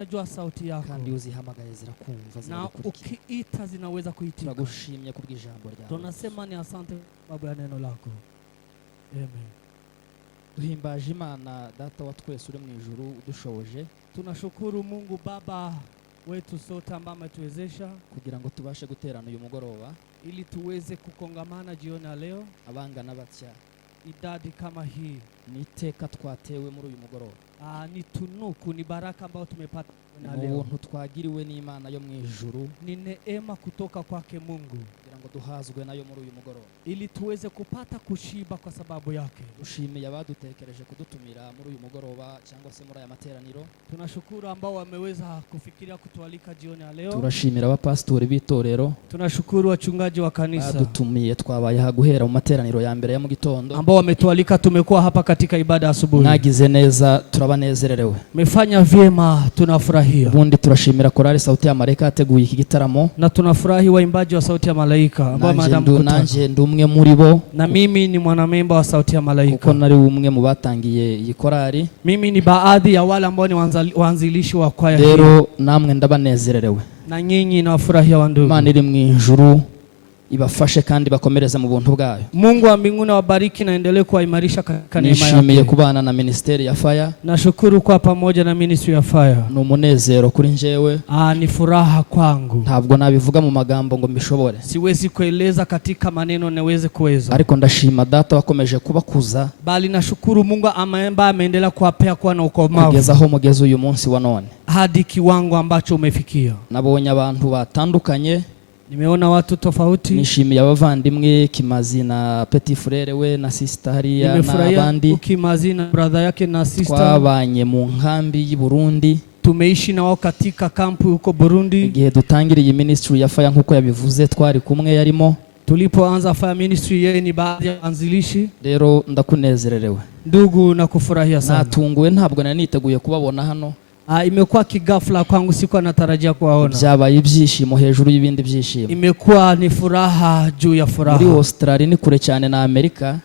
Najua sauti yako kandi uzihamagaye zirakumva na ukiita zinaweza kuitika. Turagushimye kubw'ijambo ryawe. Tunasema ni asante Baba ya neno lako. Amen. Duhimbaje Imana data wa twese uri mu ijuru udushoboje. Tunashukuru Mungu Baba wetu sote ambaye ametuwezesha kugira ngo tubashe guterana uyu mugoroba ili tuweze kukongamana jioni ya leo. Abangana batya idadi kama hii ni iteka twatewe muri uyu mugoroba. Ni tunuku, ni baraka ambayo tumepata na leo. Ubuntu twagiriwe n'Imana yo mu ijuru, ni neema kutoka kwake Mungu kugira ngo duhazwe nayo muri uyu mugoroba, ili tuweze kupata kushiba kwa sababu yake. Dushimiye abadutekereje kudutumira muri uyu mugoroba cyangwa se muri aya materaniro. Tunashukuru ambao wameweza kufikiria kutualika jioni ya leo. Turashimira abapastori b'itorero. Tunashukuru wachungaji wa kanisa dutumiye twabaye haguhera mu materaniro ya mbere ya mu gitondo, ambao wametualika. Tumekuwa hapa katika ibada asubuhi. Nagize neza, turabanezererewe. Mefanya vyema, tunafurahia. Bundi turashimira korali sauti ya malaika ateguye iki gitaramo, na tunafurahi waimbaji wa sauti ya malaika ambao madamu nanje ndumwe muri bo, na mimi ni mwanamemba wa sauti ya malaika kuko nari umwe mu batangiye iyi korali. Mimi ni baadhi ya wale ambao ni waanzilishi wa kwaya. Rero namwe ndabanezererewe, na nyinyi nawafurahia wandugu. Imana iri mu ijuru ibafashe kandi bakomereze mu buntu bwayo. Mungu wa mbinguni wabariki na endelee kuimarisha katika neema yake. Nishimiye kubana na ministeri ya fire. Nashukuru kwa pamoja na ministry ya fire. Ni umunezero kuri njewe. Ni furaha kwangu. Ntabwo nabivuga mu magambo ngo mbishobore. Siwezi kueleza katika maneno naweze kuweza. Ariko ndashima data wakomeje kubakuza. Bali nashukuru Mungu ameendelea kuwapea kwa na ukomavu. Kugezaho mugeze uyu munsi wa none. Hadi kiwango ambacho umefikia. Nabonye abantu batandukanye. Nimeona watu tofauti. Nishimiye abavandimwe Kimazi na Petit Frere we na sister hariya n'abandi. Kimazi na brother yake na sister. Twabanye mu nkambi y'I Burundi. Tumeishi nao katika kampu huko Burundi. Igihe dutangiriye ministry ya fire nkuko yabivuze twari kumwe yarimo. Tulipoanza fire ministry yeye ni baadhi ya anzilishi. Rero ndakunezererewe ndugu, na kufurahia sana. Natunguwe, ntabwo nari niteguye kubabona hano. Imekuwa kigafla kwangu, sikuwa natarajia kuwaona. Byabaye ibyishimo hejuru y'ibindi byishimo. Imekuwa ni furaha juu ya furaha. Muri Australia ni kure cyane na Amerika.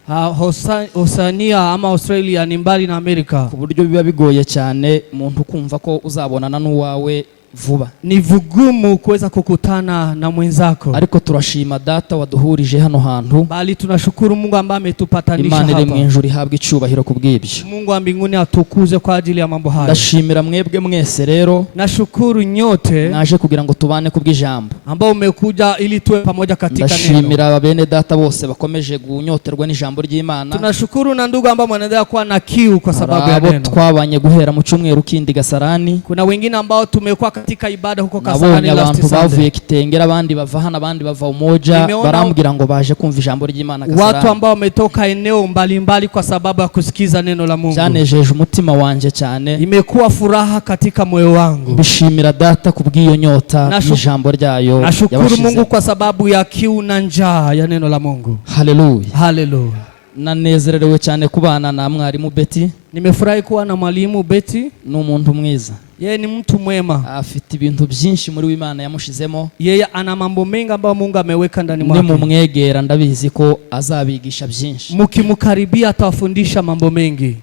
Oceania ama Australia ni mbali na Amerika, ku buryo biba bigoye cyane umuntu kumva ko uzabonana n'uwawe vuba. Ni vugumu kuweza kukutana na mwenzako. Ariko turashima data waduhurije hano hantu. Bali tunashukuru Mungu ambaye ametupatanisha hapa. Imana iri mu ijuru ihabwe icyubahiro kubw'ibyo. Mungu wa mbinguni atukuze kwa ajili ya mambo haya. Ndashimira mwebwe mwese rero. Nashukuru nyote naje kugira ngo tubane kubw'ijambo, ambao umekuja ili tuwe pamoja katika neno. Ndashimira bene data bose bakomeje gunyoterwa n'ijambo ry'Imana. Tunashukuru na ndugu ambao wanaendelea kuwa na kiu kwa sababu ya neno. Twabanye guhera mu cyumweru kindi Gasarani. Kuna wengine ambao tumekuwa katika ibada huko Kasarani last Sunday. Bavuye Kitengera, abandi bava hana, abandi bava Umoja, barambwira ngo baje kumva ijambo ry'Imana Kasarani. Watu ambao wametoka eneo mbalimbali kwa sababu ya kusikiza neno la Mungu. Janejeje umutima wanje cyane. Imekuwa furaha katika moyo wangu. Bishimira data kubw'iyo nyota y'ijambo ryayo. Nashukuru Mungu kwa sababu ya kiu na njaa ya neno la Mungu. Hallelujah. Hallelujah. Nanezerewe cyane kubana na mwarimu Betty. Nimefurahi kuwa na mwalimu Betty. Ni umuntu mwiza. Yeye ni mtu mwema. Afite ibintu byinshi muri Imana yamushizemo. Yeye ana mambo mengi ambayo Mungu ameweka ndani mwake. Nimumwegera ndabizi ko azabigisha byinshi. Mukimkaribia atawafundisha mambo mengi.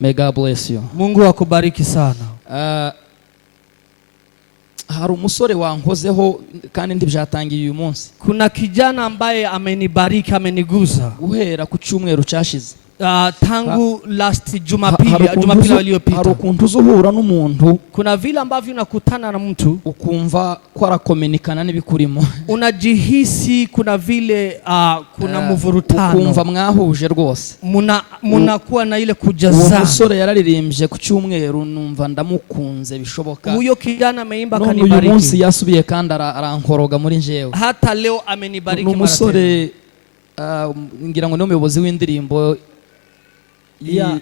May God bless you. Mungu akubariki sana. Hari umusore wankozeho kandi ndibyatangiye uyu munsi. Kuna kijana ambaye amenibariki, ameniguza guhera ku cyumweru cyashize. Tangu last Jumapili iliyopita. Hari ukuntu uzuhura n'umuntu, kuna vile ambavyo unakutana na mtu ukumva ko arakominikana n'ibikurimo. Unajihisi kuna vile kuna mvurutano. Ukumva mwahuje rwose. Munakuwa na ile kujaza. Uwo musore yararirimbye ku cyumweru numva ndamukunze bishoboka. Huyo kijana ameimba kanibariki. Uyu munsi yasubiye kandi arankoroga muri njewe. Hata leo amenibariki mara tena. Umusore ngira ngo ni umuyobozi w'indirimbo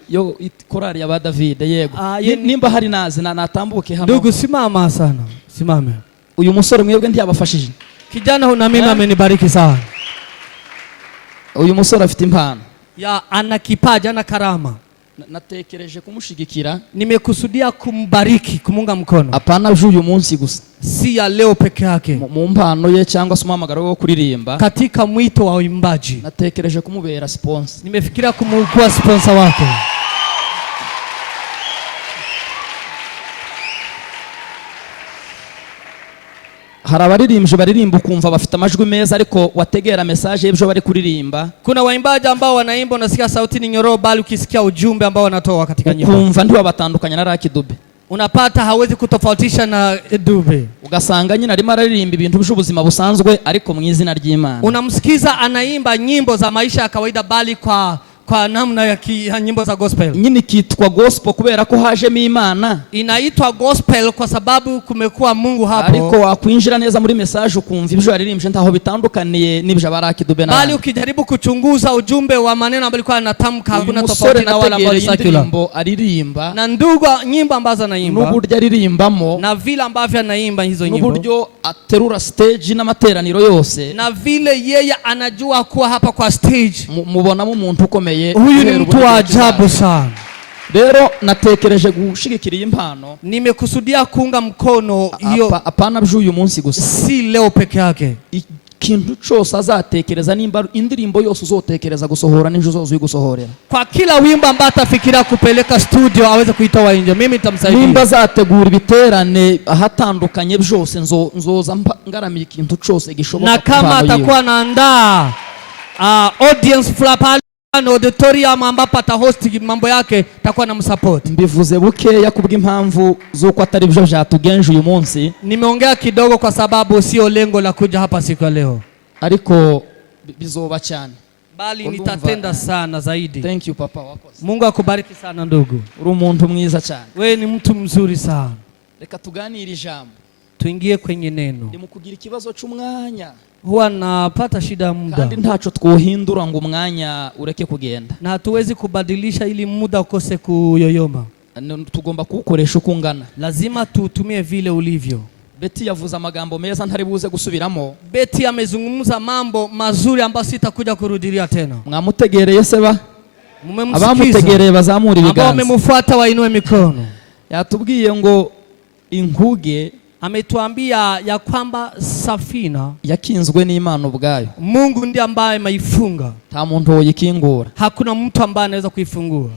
yo korali ya ba David. Yego. Nimba hari naze natambuke hano. Ndugu simama sana. Simame. Uyu musore mwebwe ntiyabafashije. Kijana huyu na mimi amenibariki sana. Uyu musore afite impano. Ana kipaji, ana karama. Natekereje kumushigikira. Nimekusudia kumbariki, kumunga mkono. Apana uyu munsi gusa. Si ya leo peke yake. Mu mpano ye cyangwa se umamagaro wo kuririmba. Katika mwito wa uimbaji. Natekereje kumubera sponsor. Nimefikiria kumkuwa sponsor wake. hari abaririmbyi baririmba ukumva bafite amajwi meza ariko wategera message y'ibyo bari kuririmba. Kuna waimbaji ambao wanaimba unasikia sauti ni nyororo, bali ukisikia ujumbe ambao wanatoa katika nyimbo ukumva ntiwabatandukanya na Lucky Dube. Unapata hawezi kutofautisha na Dube. Ugasanga nyine arimo aririmba ibintu by'ubuzima busanzwe ariko mu izina ry'Imana. Unamsikiza anaimba nyimbo za maisha ya kawaida bali kwa namna ya nyimbo za gospel. Nyine kitwa gospel kubera ko hajemo Imana. Inaitwa gospel kwa sababu kumekuwa Mungu hapo. Ariko wakwinjira neza muri message ukumva ibyo yaririmbye ntaho bitandukaniye n'ibyo Lucky Dube na. Bali ukijaribu kuchunguza ujumbe wa maneno ambayo alikuwa anatamka hakuna tofauti na wala ambao secular. Aririmba na ndugu nyimbo ambazo anaimba n'uburyo aririmbamo na vile ambavyo anaimba hizo nyimbo n'uburyo aterura stage n'amateraniro yose na vile yeye anajua kuwa hapa kwa stage mubonamo umuntu ukomeye. Huyu ni mtu wa ajabu sana. Rero natekereje gushigikira impano. Nimekusudia kuunga mkono hiyo apana by'uyu munsi gusa. Si leo peke yake. Ikintu cyose azatekereza nimba indirimbo yose uzotekereza gusohora n'injo zozo gusohorera. Kwa kila wimbo ambao atafikiria kupeleka studio aweze kuitoa nje mimi nitamsaidia. Nimba zategura ibiterane ahatandukanye byose nzoza ngaramira ikintu cyose gishoboka. Na kama atakuwa anaandaa audience flap auditorium ambapo atahost mambo yake takuwa na msupport. Mbivuze bukeya kubw'impamvu zuko atari byo byatugenje uyu munsi. Nimeongea kidogo kwa sababu sio lengo la kuja hapa siku ya leo. Ariko bizoba cyane. Bali nitatenda sana zaidi. Thank you papa wako. Mungu akubariki sana ndugu. Uri umuntu mwiza cyane. Wewe ni mtu mzuri sana. Reka tuganire ijambo. Tuingie kwenye neno. Ndimukugira ikibazo cy'umwanya. Huwa napata shida muda. Kandi ntaco twohindura ngo umwanya ureke kugenda. Na hatuwezi kubadilisha ili muda ukose kuyoyoma. Tugomba kuwukoresha uko ungana. Lazima tutumie vile ulivyo. Beti yavuze amagambo meza ntari buze gusubiramo. Beti amezungumza mambo mazuri ambayo sitakuja kurudilia tena. Mwamutegereye seba? Mumemsikiza. Abamutegereye bazamura ibiganza. Ambao wamemfuata wainue mikono. Yatubwiye ngo inkuge ametuambia ya kwamba safina yakinzwe n'Imana ubwayo. Mungu ndiye ambaye maifunga. Nta muntu woyikingura. Hakuna mtu ambaye anaweza kuifungua.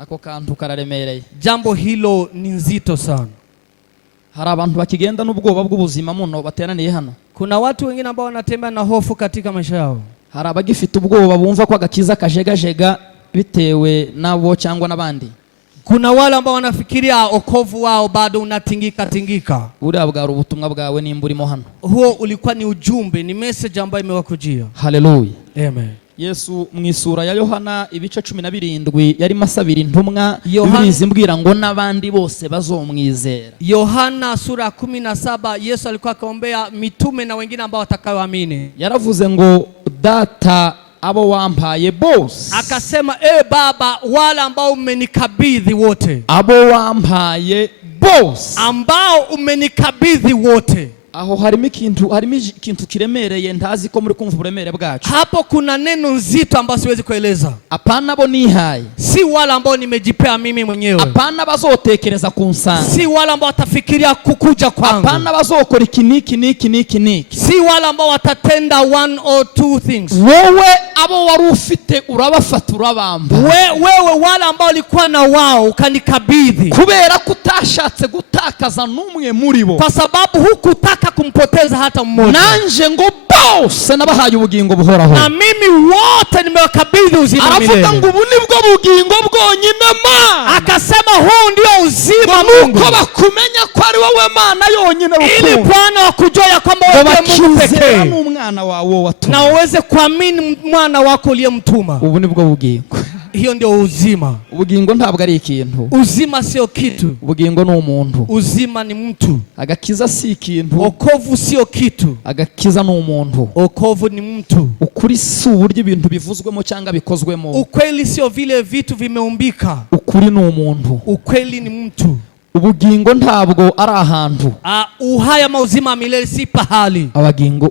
Ako kantu kararemereye. Jambo hilo ni nzito sana. Hari abantu bakigenda n'ubwoba bw'ubuzima muno bateraniye hano. Kuna watu wengine ambao wanatembea na hofu katika maisha yao. Hari abagifite ubwoba bumva ko agakiza kajegajega bitewe nabo cyangwa nabandi. Kuna wale ambao wanafikiria okovu wao bado unatingika. Uri abwara ubutumwa bwawe nimba urimo hano. Huo ulikuwa ni ujumbe, ni message ambayo imewakujia. Hallelujah. Amen. Yesu mwisura ya Yohana ibice 17 yari masabira intumwa bizimbwira ngo nabandi bose bazomwizera. Yohana sura 17 Yesu alikuwa akaombea mitume na wengine ambao watakaoamini. Yaravuze ngo data abo wampaye bose. Akasema Baba wala ambao umenikabidhi wote. Abo wampaye bose. Ambao umenikabidhi wote. Aho harimo ikintu kiremereye ntazi ko muri kumva uburemere bwacu. Hapo kuna neno nzito ambalo siwezi kueleza. Apana bo nihaye. Si wala ambao nimejipea mimi mwenyewe. Apana bazotekereza kunsanga. Si wala ambao watafikiria kukuja kwangu. Apana bazokora niki. Si wala ambao watatenda one or two things. Wewe abo wari ufite urabafata urabamba. Wewe wala ambao ulikuwa na wao ukanikabidhi. Kubera kutashatse gutakaza numwe muri bo. Kwa sababu hukutaka kumpoteza hata mmoja. Nanje ngo bose nabahaye ubugingo buhoraho. Na mimi wote nimewakabidhi uzima milele. Aravuga ngo ubu nibwo bugingo bwonyine Mana. Akasema huu ndio uzima Mungu. Nuko bakumenya ko ari wowe Mana yonyine rukundo. Ili Bwana wakujua ya kwamba wewe Mungu pekee. N'umwana wawe watuma. Na uweze kuamini mwana wako uliyemtuma. Ubu nibwo bugingo. Hiyo ndio uzima. Ubugingo ntabwo ari ikintu. Uzima sio kitu. Ubugingo ni umuntu. Uzima ni mtu. Agakiza si ikintu. Okovu sio kitu. Agakiza ni umuntu. Okovu ni mtu. Ukuri si uburyo ibintu bivuzwemo cyangwa bikozwemo. Ukweli sio vile vitu vimeumbika. Ukuri ni umuntu. Ukweli ni mtu. Ubugingo ntabwo ari ahantu. Uhaya mauzima milele si pahali.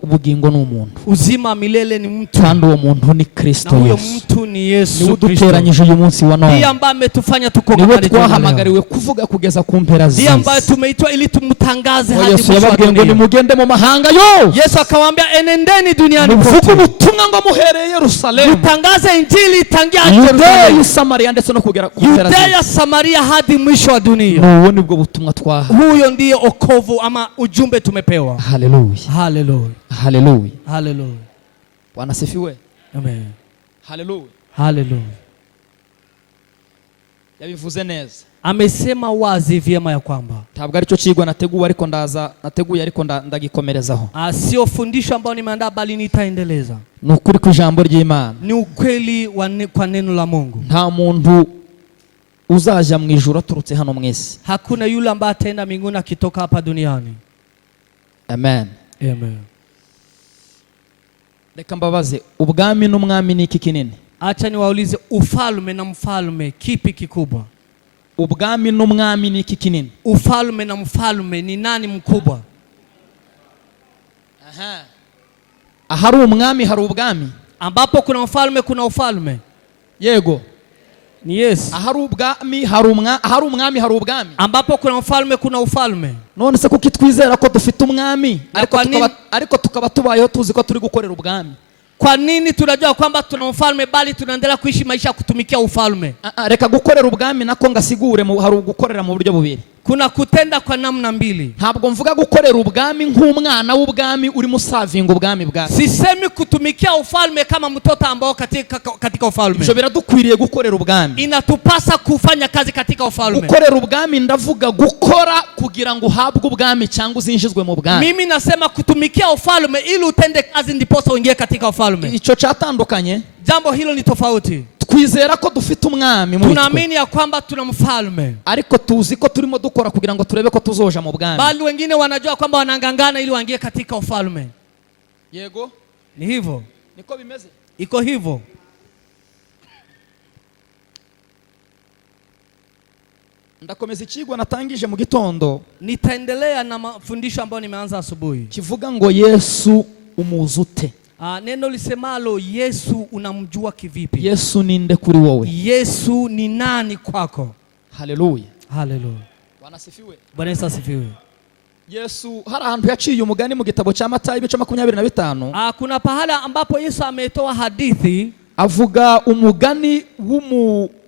Ubugingo ni umuntu. Uzima milele ni mtu. Kandi uwo muntu ni Kristo Yesu. Na huyo mtu ni Yesu Kristo. Niduteranyije uyu munsi wa none. Ndiye ambaye ametufanya tuko kama ni twahamagariwe kuvuga kugeza ku mpera z'isi. Ndiye ambaye tumeitwa ili tumtangaze hadi mwisho wa dunia. Yesu nimugende mu mahanga yo. Yesu akawaambia enendeni duniani pote. Muvuge ubutumwa ngo muhereye Yerusalemu. Mutangaze injili tangia Yerusalemu. Samaria ndetse no kugera ku mpera z'isi. Yudea Samaria hadi mwisho wa dunia. uwo nibwo butumwa twaha. Huyo ndiye okovu ama ujumbe tumepewa. Hallelujah. Hallelujah. Hallelujah. Hallelujah. Bwana sifiwe. Amen. Hallelujah. Hallelujah. Yabivuze neza. Amesema wazi vyema ya kwamba ntabwo aricyo kigwa nateguye ariko ndagikomerezaho. Sio fundisho ambalo nimeandaa bali nitaendeleza. Ni ukuri ku ijambo ry'Imana. Ni ukweli kwa neno la Mungu. Nta muntu uzaja mu ijuru aturutse hano mwese. Hakuna yule ambaye ataenda mbinguni akitoka hapa duniani. Amen. Amen. Reka mbabaze, ubwami n'umwami ni iki kinini? Acha niwaulize, ufalme na mfalme kipi kikubwa? Ubwami n'umwami ni iki kinini? Ufalme na mfalme ni nani mkubwa? Aha. Ahari umwami hari ubwami. Ambapo kuna mfalme kuna ufalme. Yego. Ni yes. Ahari ubwami hari umwami hari ubwami. Ambapo kuna mfalme kuna ufalme. None se kuki twizera ko dufite umwami ariko tukaba tubayeho tuzi ko turi gukorera ubwami? Kwa nini tunajua kwamba tuna mfalme bali tunaendelea kuishi maisha kutumikia ufalme? Reka gukorera ubwami nako ngasigure hari gukorera mu buryo bubiri. Kuna kutenda kwa namna mbili. Ntabwo mvuga gukorera ubwami nk'umwana w'ubwami uri musavinga ubwami bwawe. Sisemi kutumikia ufalme kama mtoto ambao katika ufalme. Ibyo biradukwiriye gukorera ubwami. Inatupasa kufanya kazi katika ufalme. Gukorera ubwami ndavuga gukora kugira ngo uhabwe ubwami cyangwa uzinjizwe mu bwami. Mimi nasema kutumikia ufalme ili utende kazi ndiposa uingie katika ufalme. Icyo cyatandukanye. Jambo hilo ni tofauti. Twizera ko dufite umwami muri twe. Tunaamini ya kwamba tuna mfalme. Ariko tuzi ko turimo dukora kugira ngo turebe ko tuzoja mu bwami. Bali wengine wanajua kwamba wanangangana ili waingie katika ufalme. Yego. Ni hivyo. Niko bimeze. Iko hivyo. Ndakomeza ikigwa natangije mu gitondo. Nitaendelea na mafundisho ambayo nimeanza asubuhi. Kivuga ngo Yesu umuzute. Neno lisemalo Yesu unamjua kivipi? Yesu ninde kuri wowe? Yesu ni nani kwako? Haleluya. Haleluya. Bwana sifiwe. Bwana Yesu asifiwe. Yesu hari ahantu yaciye umugani mu gitabo cya Matayo ibice 25. Kuna pahala ambapo Yesu ametoa hadithi. Avuga umugani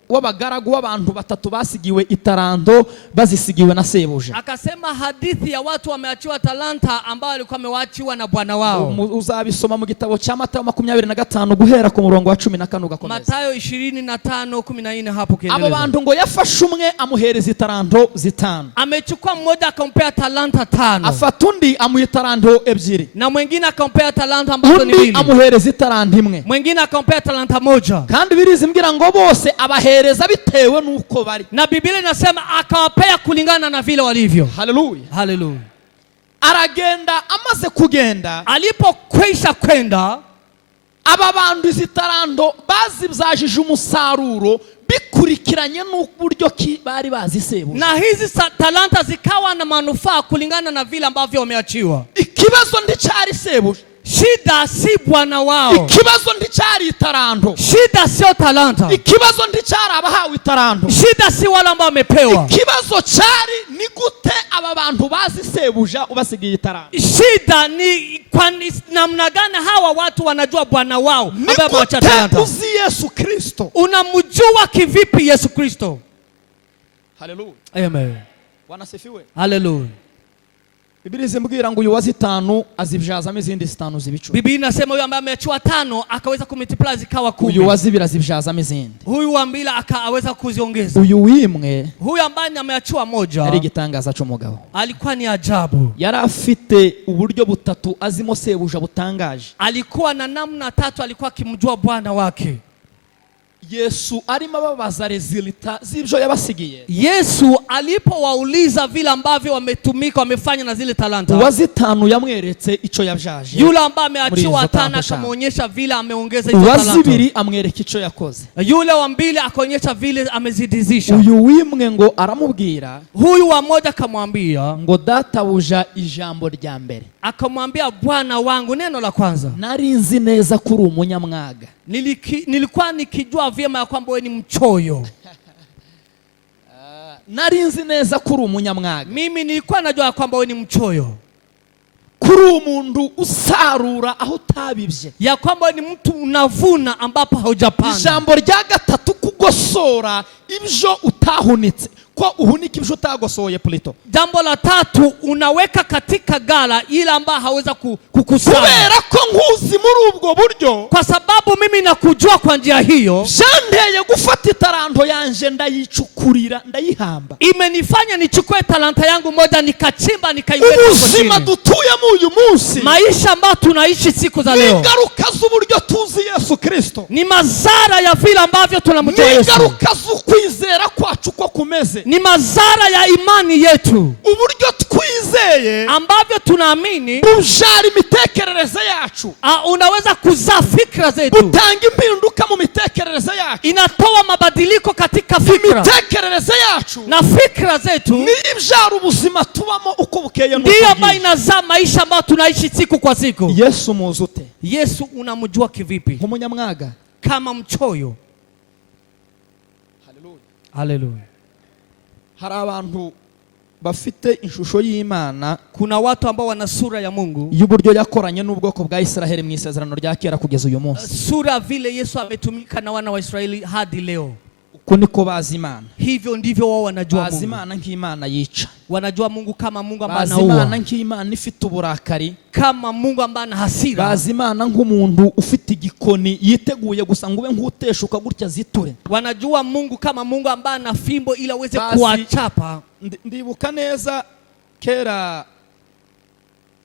w'abagaragu w'abantu batatu basigiwe itaranto bazisigiwe na sebuja. Akasema hadithi ya watu wameachiwa talanta ambao walikuwa wameachiwa na bwana wao. Uzabisoma mu gitabo cya Matayo 25 guhera ku murongo wa 14 ugakomeza. Matayo 25:14 hapo kiendeleza. Abo bantu ngo yafashe umwe amuhereza itaranto zitanu. Amechukua mmoja akampea talanta 5. Afata undi amuha itaranto 2. Na mwingine akampea talanta ambazo ni 2. Undi amuhereza itaranto 1. Mwingine akampea talanta 1. Kandi birizimbwira ngo bose abahereza bitewe nuko bari. Na Biblia inasema akawapea kulingana na vile walivyo. Haleluya. Haleluya. Aragenda amaze kugenda. Alipokwisha kwenda aba bantu zitaranto bazibzajije umusaruro bikurikiranye n'uburyo bari bazisebuja. Na hizi talanta zikawa na manufaa kulingana na vile ambavyo wameachiwa. Ikibazo ndicyari sebuja. Shida si bwana wao. Ikibazo ndicyari itaranto. Shida sio talanta. Ikibazo ndicyari abahawe itaranto. Shida si wale ambao wamepewa. Ikibazo cyari ni gute aba bantu bazisebuja ubasigiye itaranto. Shida ni kwa namna gani hawa watu wanajua bwana wao ambaye amewacha talanta. Uzi Yesu Kristo. Unamjua kivipi Yesu Kristo? Haleluya. Amen. Bwana sifiwe. Haleluya. Biblia zimbwira ngo uyu wa 5 azibjazamo izindi 5 z'ibicumi. Biblia inasema huyu ambaye ameachiwa 5 akaweza kumultiply zikawa 10. Uyu wa 2 azibjazamo izindi. Huyu wa 2 akaweza kuziongeza. Uyu wimwe. Huyu ambaye ameachiwa 1 ari gitangaza cy'umugabo. Alikuwa ni ajabu. Yari afite uburyo butatu azimo sebuja butangaje. Alikuwa na namna 3 alikuwa akimjua bwana wake. Yesu arimo ababaza resulta z'ibyo yabasigiye. Yesu alipowauliza vile ambavyo wametumika wamefanya na zile talanta. Uwa 5 yamweretse icyo yabjaje. Yule ambaye ameachiwa 5 akamuonyesha vile ameongeza hizo talanta. Uwa 2 amwereka icyo yakoze. Yule wa 2 akaonyesha vile amezidizisha. Uyu wimwe ngo aramubwira. Huyu wa 1 akamwambia ngo databuja ijambo rya mbere. Akamwambia bwana wangu neno la kwanza. Narinzi neza kuri umunyamwaga. Nilikuwa nikijua vyema ya kwamba wewe ni mchoyo. Narinzi neza kuri umunyamwaga. Mimi nilikuwa najua kwamba wewe ni mchoyo. Kuri umuntu usarura aho tabibye. Ya kwamba ni mtu unavuna ambapo haujapanda. Ijambo rya gatatu kugosora ibyo utahunitse. nuko uhunika ibyo utagosoye Pluto. Jambo la tatu, unaweka katika gala ile ambayo haweza kukusanya. Kubera ko nkuzi muri ubwo buryo, kwa sababu mimi nakujua kwa njia hiyo, janteye gufata itaranto yanje ndayicukurira ndayihamba. Imenifanya nichukue talanta yangu moja nikachimba nikaiweka chini. Ubuzima dutuyemo uyu munsi, maisha ambayo tunaishi siku za leo, ingaruka z'uburyo tuzi Yesu Kristo, ni mazara ya vile ambavyo tunamjua Yesu. Ingaruka z'ukwizera kwacu ko kumeze, ni mazara ya imani yetu. Uburyo twizeye ambavyo tunaamini bujara imitekerereze yacu, unaweza kuzaa fikra zetu, utanga impinduka mu mitekerereze yacu, inatoa mabadiliko katika fikra. Imitekerereze yacu na fikra zetu ni ibyara ubuzima tubamo uko bukeye nuko ndiyo ambayo inazaa maisha ambayo tunaishi siku kwa siku. Yesu muzute, Yesu unamjua kivipi? Nk'umunyamwaga, kama mchoyo. Haleluya, haleluya. Hari abantu bafite ishusho y'Imana, kuna watu ambao wana sura ya Mungu y'uburyo yakoranye n'ubwoko bwa Israeli mu isezerano rya kera kugeza uyu munsi. Sura vile Yesu ametumika na wana wa Israeli hadi leo. Uko niko bazi Imana. Hivyo ndivyo wao wanajua Mungu. Bazi Imana nk'Imana yica. Wanajua Mungu kama Mungu ambaye anaua. Bazi Imana nk'Imana ifite uburakari, kama Mungu ambaye ana hasira. Bazi Imana nk'umuntu ufite igikoni yiteguye gusa ngo ube nk'uteshuka gutya ziture. Wanajua Mungu kama Mungu ambaye ana fimbo ili aweze kuwachapa. Ndibuka neza kera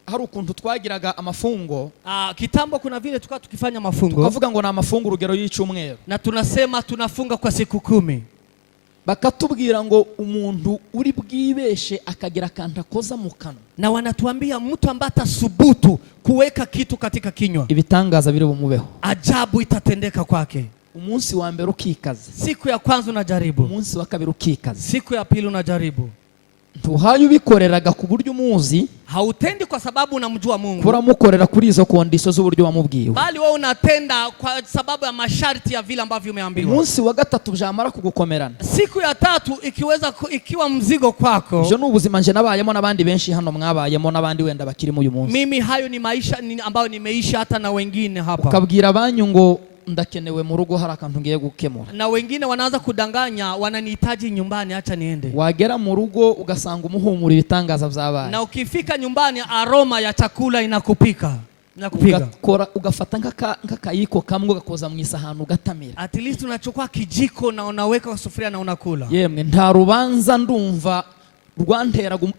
hari ukuntu twagiraga amafungo. Kitambo kuna vile tukao tukifanya mafungo, tukavuga ngo na amafungo urugero y'icumweru, na tunasema tunafunga kwa siku 10. Bakatubwira ngo umuntu uri bwibeshe akagira kanta koza mu kanwa, na wanatuambia mtu ambaye atasubutu kuweka kitu katika kinywa, ibitangaza biri bumubeho, ajabu itatendeka kwake. Umunsi wa mbere ukikaze, siku ya kwanza unajaribu, umunsi wa kabiri ukikaze, siku ya pili unajaribu. Tuhaye ubikoreraga ku buryo umuzi, hautendi kwa sababu unamjua Mungu, kuramukorera kuri izo kondisyo z'uburyo wamubwiwe, bali wewe unatenda kwa sababu ya masharti ya vile ambavyo umeambiwa. Umunsi wa gatatu byamara kugukomerana, siku ya tatu ikiwa mzigo kwako. Ivyo n'ubuzima nje nabayemo n'abandi benshi hano mwabayemo n'abandi wenda bakiri mu uyu munsi. Mimi hayo ni maisha ambayo nimeishi hata na wengine hapa. Ukabwira abanyu ngo ndakenewe mu rugo hari akantu ngiye gukemura, na wengine wanaanza kudanganya, wananihitaji nyumbani, acha niende. Wagera mu rugo ugasanga umuhumura ibitangaza byabaye, na ukifika nyumbani aroma ya chakula inakupika. Ugafata nk'akayiko kamwe ugakoza mu isahani ugatamira. At least unachukua kijiko na unaweka kwa sufuria na unakula. Yemwe nta rubanza ndumva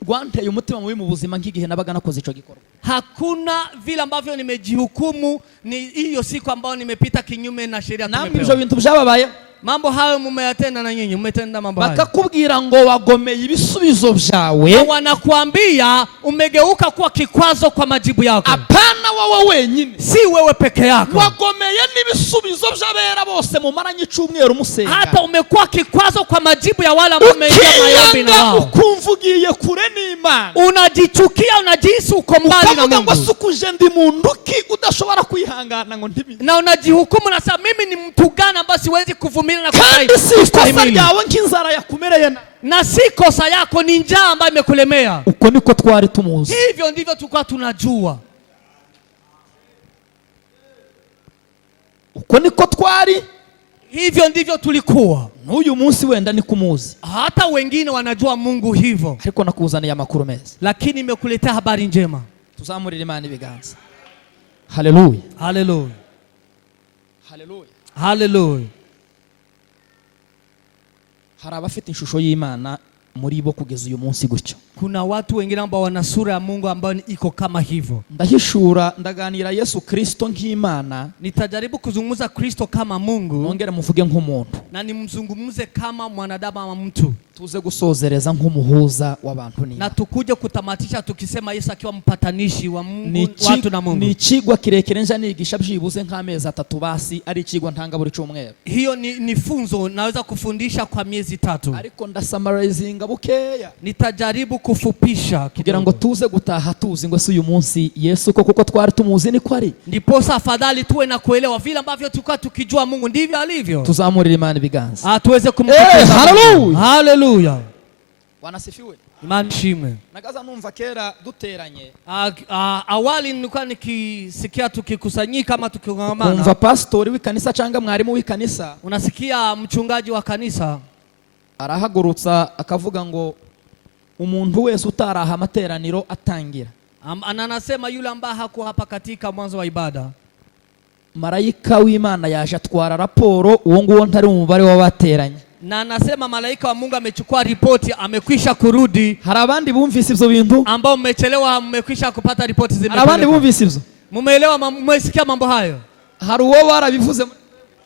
rwanteye umutima mubi mu buzima nk'igihe nabaga nakoze ico gikorwa. Hakuna vile ambavyo nimejihukumu ni hiyo siku ambayo nimepita kinyume na sheria tumepewa. Namwe ivyo bintu byababaye, mambo hayo mumeyatenda na nyinyi, mmetenda mambo hayo. Bakakubwira ngo wagomeye ibisubizo byawe, na wanakuambia umegeuka kuwa kikwazo kwa majibu yako. Apana wawe wenyine, si wewe peke yako. Wagomeye n'ibisubizo by'abera bose mu maranye icumweru musenga, hata umekuwa kikwazo kwa majibu ya wale ambao wameingia mayombi na wao. Ukumvugiye kure n'Imana, unajichukia, unajihisi uko mbali na Mungu, ngo sukuje ndi munduki udashobora kwihangana ngo ndibi, na unajihukumu na sasa mimi ni mtu gani ambaye siwezi kuvumilia na kustahimili. Nk'inzara yakumereye na si kosa yako, ni njaa ambayo imekulemea. Uko niko twari tumuzi, hivyo ndivyo tulikuwa tunajua. Uko niko twari, hivyo ndivyo tulikuwa. N'uyu munsi wenda ni kumuzi, hata wengine wanajua Mungu hivyo, ariko nakuzaniye amakuru meza, lakini nimekuletea habari njema. Tuzamurira Imana ibiganza. Haleluya, haleluya, haleluya, haleluya. Hari abafite ishusho y'Imana muri bo kugeza uyu munsi gutyo. Kuna watu wengine ambao wana sura ya Mungu ambayo iko kama hivyo. Ndahishura ndaganira Yesu Kristo nk'Imana, nitajaribu kuzungumza Kristo kama Mungu, nongere muvuge nk'umuntu, na nimzungumze kama mwanadamu ama mtu. Tuze gusozereza nk'umuhuza w'abantu ni, na tukuje kutamatisha tukisema Yesu akiwa mpatanishi wa Mungu, watu na Mungu. Ni ikigwa kirekire nje nigisha byibuze nk'amezi 3 basi, ari ikigwa ntanga buri cyumweru. Hiyo ni funzo naweza kufundisha kwa miezi 3, ariko ndasummarizing bukeya, nitajaribu kufupisha kugira ngo tuze gutaha tuzi ngo si uyu munsi Yesu kuko twari tumuzi ni kwari, ndipo afadhali tuwe na kuelewa vile ambavyo tukao tukijua Mungu ndivyo alivyo. Tuzamurira Imana ibiganza, tuweze kumtukuza. Haleluya, haleluya, wanasifiwe. Imani shime. Nagaza numva kera duteranye, awali nilikuwa nikisikia tukikusanyika kama tukiungamana, kumva pastori w'ikanisa cyangwa mwarimu w'ikanisa, unasikia mchungaji wa kanisa arahagurutsa akavuga ngo umuntu wese utaraha amateraniro atangira. Anasema yule ambaye hakuwa hapa katika mwanzo wa ibada, marayika w'Imana yaje atwara raporo uwo nguwo ntari umubare w'abateranye. Na anasema malaika wa Mungu amechukua ripoti, amekwisha kurudi. Hari abandi bumvise ivyo bintu ambao mmechelewa, mmekwisha kupata ripoti zimepeleka. Hari abandi bumvise ivyo, mumeelewa, mmesikia mambo hayo. Hari uwo barabivuze.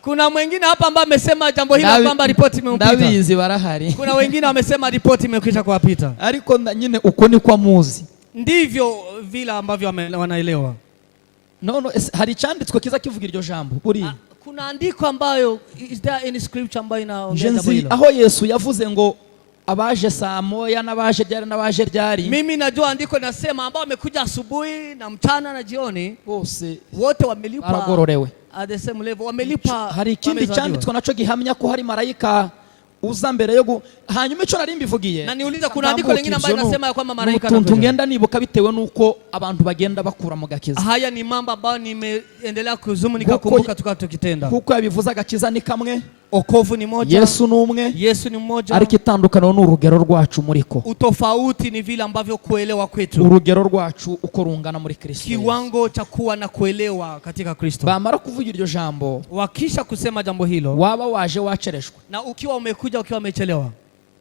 Kuna mwingine hapa ambaye amesema jambo hili kwamba ripoti imempita. Ndabizi barahari. Kuna wengine wamesema ripoti imekwisha kuwapita. Ariko nyine uko ni kwa muzi. Ndivyo vile ambavyo wanaelewa. No, hari cyanditswe kiza kivuga iryo jambo buri. Kuna andiko ambayo, is there any scripture ambayo inaongea jambo hilo? Aho Yesu yavuze ngo abaje saa moya n'abaje ryari n'abaje ryari. Mimi najua andiko linasema ambao wamekuja asubuhi na mchana na jioni bose wote wamelipa. Baragororewe. At the same level wamelipa. Hari ikindi cyanditswe naco gihamya ko hari marayika uza mbere yo hanyuma ico nari mbivugiye. Na niuliza kuna andiko lingine ambayo nasema ya kwamba malaika anakuja. Tungenda nibuka bitewe nuko abantu bagenda bakura mu gakiza. Haya ni mambo ambayo nimeendelea kuzumu nikakumbuka tukatokitenda. Kuko yabivuza gakiza ni kamwe. Okovu ni moja. Yesu numwe. Yesu ni mmoja. Ariko itandukano n'urugero rwacu muriko. Utofauti ni vile ambavyo kuelewa kwetu. Urugero rwacu uko rungana muri Kristo. Kiwango cha kuwa na kuelewa katika Kristo. Bamara kuvuga iryo jambo. Wakisha kusema jambo hilo. Waba waje wacereshwa. Na ukiwa umekuja ukiwa umechelewa.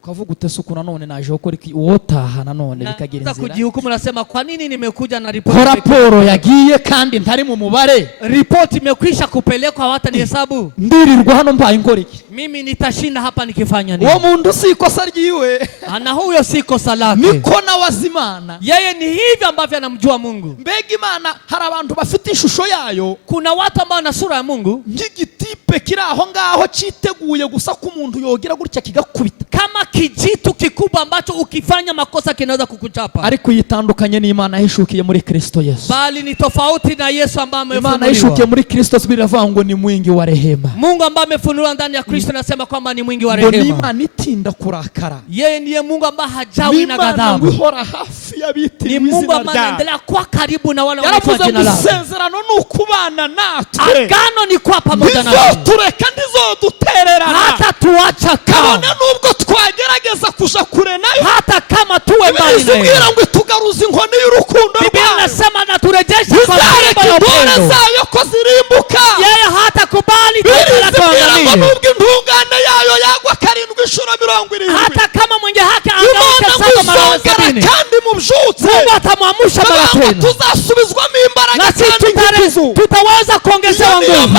Kavuga utesuku nanone naje ukora iki wotaha nanone bikagira inzira. Sasa kujihukumu nasema kwa nini nimekuja na ripoti? Raporo yagiye kandi ntari mu mubare. Ripoti imekwisha kupelekwa hata ni hesabu. Ndirirwa hano mbaye ngora iki? Mimi nitashinda hapa nikifanya nini? Uwo muntu si kosa ryiwe. Ana huyo si kosa lake. Niko na wazimana. Yeye ni hivi ambavyo anamjua Mungu. Mbega Imana hari abantu bafite ishusho yayo. Kuna watu ambao na sura ya Mungu. Ngigitipe kiri aho ngaho citeguye gusa ku muntu yogira gutya kigakubita. Kama kijitu kikubwa ambacho ukifanya makosa kinaweza kukuchapa. Ariko yitandukanye ni Imana yishukiye muri Kristo Yesu. Bali ni tofauti na Yesu ambaye amefunuliwa. Imana yishukiye muri Kristo biravuga ni mwingi wa rehema. Mungu ambaye amefunuliwa ndani ya Kristo nasema kwamba ni mwingi wa rehema. Ni Imana itinda kurakara. Yeye ndiye Mungu ambaye hajawi na ghadhabu. Ni Mungu hafi y'abiti. Ni Mungu ambaye anaendelea kwa karibu na wale wanaofuata jina lake. Yaravuze ngo ukubana natwe. Agano ni kwa pamoja nawe. Ntizotureka ntizodutererana. Hata tuacha kabone nubwo twagerageza kuja kure nayo. Hata kama tuwe mbali nayo. Biblia ngo tugaruza inkoni y'urukundo rwayo. Biblia inasema na turejeshe kwa fimbo ya upendo. Zayo ko zirimbuka. Yeye hata kubali tena tuangamie. Nubwo intungane yayo yagwa 770. Hata kama mwenye haki angaike 7 mara 70. Kandi mubyutse. Mungu atamwamsha mara tena. Tuzasubizwamo imbaraga kandi tutaweza kuongezewa nguvu.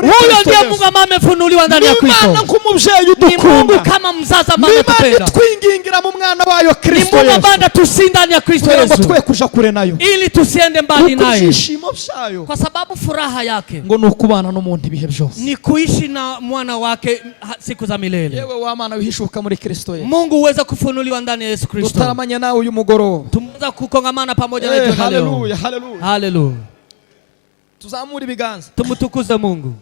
Huyo ndiye Mungu ambaye amefunuliwa ndani ya Kristo. Ni Mungu kama mzazi ambaye anatupenda. Twingingira mu mwana wayo Kristo Yesu. Ni Mungu ambaye tusinda ndani ya Kristo Yesu. Twe kuja kure nayo. Ili tusiende mbali naye. Kwa sababu furaha yake ngo nukubana n'umuntu ibihe byose. Ni kuishi na mwana wake siku za milele. Yewe wa mana wihishuka muri Kristo Yesu. Mungu uweza kufunuliwa ndani ya Yesu Kristo. Tutaramanya nawe uyu mugoro. Tumeweza kukongamana pamoja na Jehova leo. Haleluya, haleluya. Haleluya. Tuzamura ibiganza. Tumutukuze Mungu.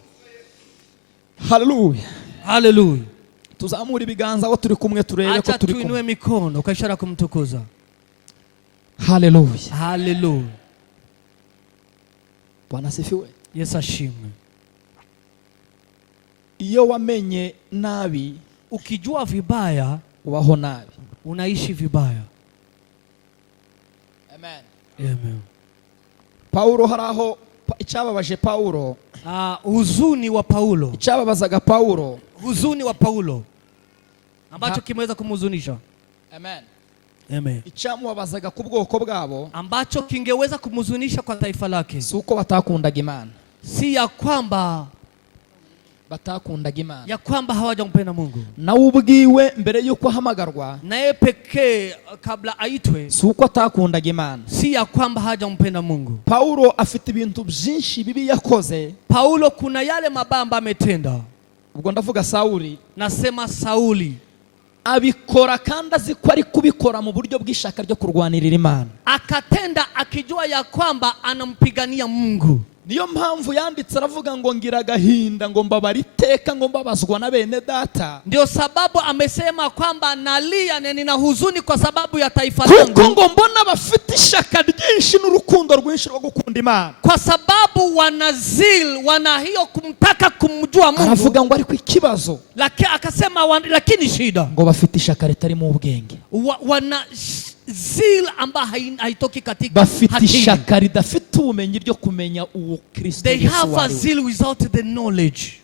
Haleluya. Haleluya. Tuzamura ibiganza aho turi kumwe turebe ko turi kumwe. Tuinue mikono kwa ishara kumtukuza. Haleluya. Haleluya. Bwana sifiwe. Yesu ashimwe. Iyo wamenye nabi, ukijua vibaya, ubaho nabi. Unaishi vibaya. Amen. Amen. Paulo haraho icyababaje Paulo. Huzuni wa Paulo. Icyababazaga Paulo. Huzuni wa Paulo. Ambacho kimeweza kumhuzunisha. Amen. Amen. Icyamubabazaga ku bwoko bwabo. Ambacho kingeweza kumhuzunisha kwa taifa lake. Si uko batakundaga Imana. Si ya kwamba batakundaga Imana. Ya kwamba hawajampenda Mungu. Na ubwiwe mbere yuko hamagarwa. Naye pekee kabla aitwe. Si uko atakundaga Imana. Si ya kwamba hajampenda Mungu. Paulo afite ibintu byinshi bibi yakoze. Paulo kuna yale mabamba ametenda. Ubwo ndavuga Sauli. Nasema Sauli. Abikora kandi aziko ari kubikora mu buryo bw'ishaka ryo kurwanirira Imana. Akatenda akijua ya kwamba anampigania Mungu. niyo mpamvu yanditse aravuga ngo ngira gahinda ngo mbabara iteka ngo mbabazwa na bene data. Ndio sababu amesema kwamba nalia na nina huzuni kwa sababu ya taifa langu. Kuko ngo mbona bafite ishaka ryinshi n'urukundo rwinshi rwo gukunda Imana. Kwa sababu wana zeal, wana hiyo kumtaka kumjua Mungu. Aravuga ngo ariko ikibazo. Akasema lakini shida. Ngo bafite ishaka ritari mu ubwenge. Wana zeal amba haitoki katika bafite ishaka ridafite ubumenyi ryo kumenya uwo Kristo. They have a zeal without the knowledge.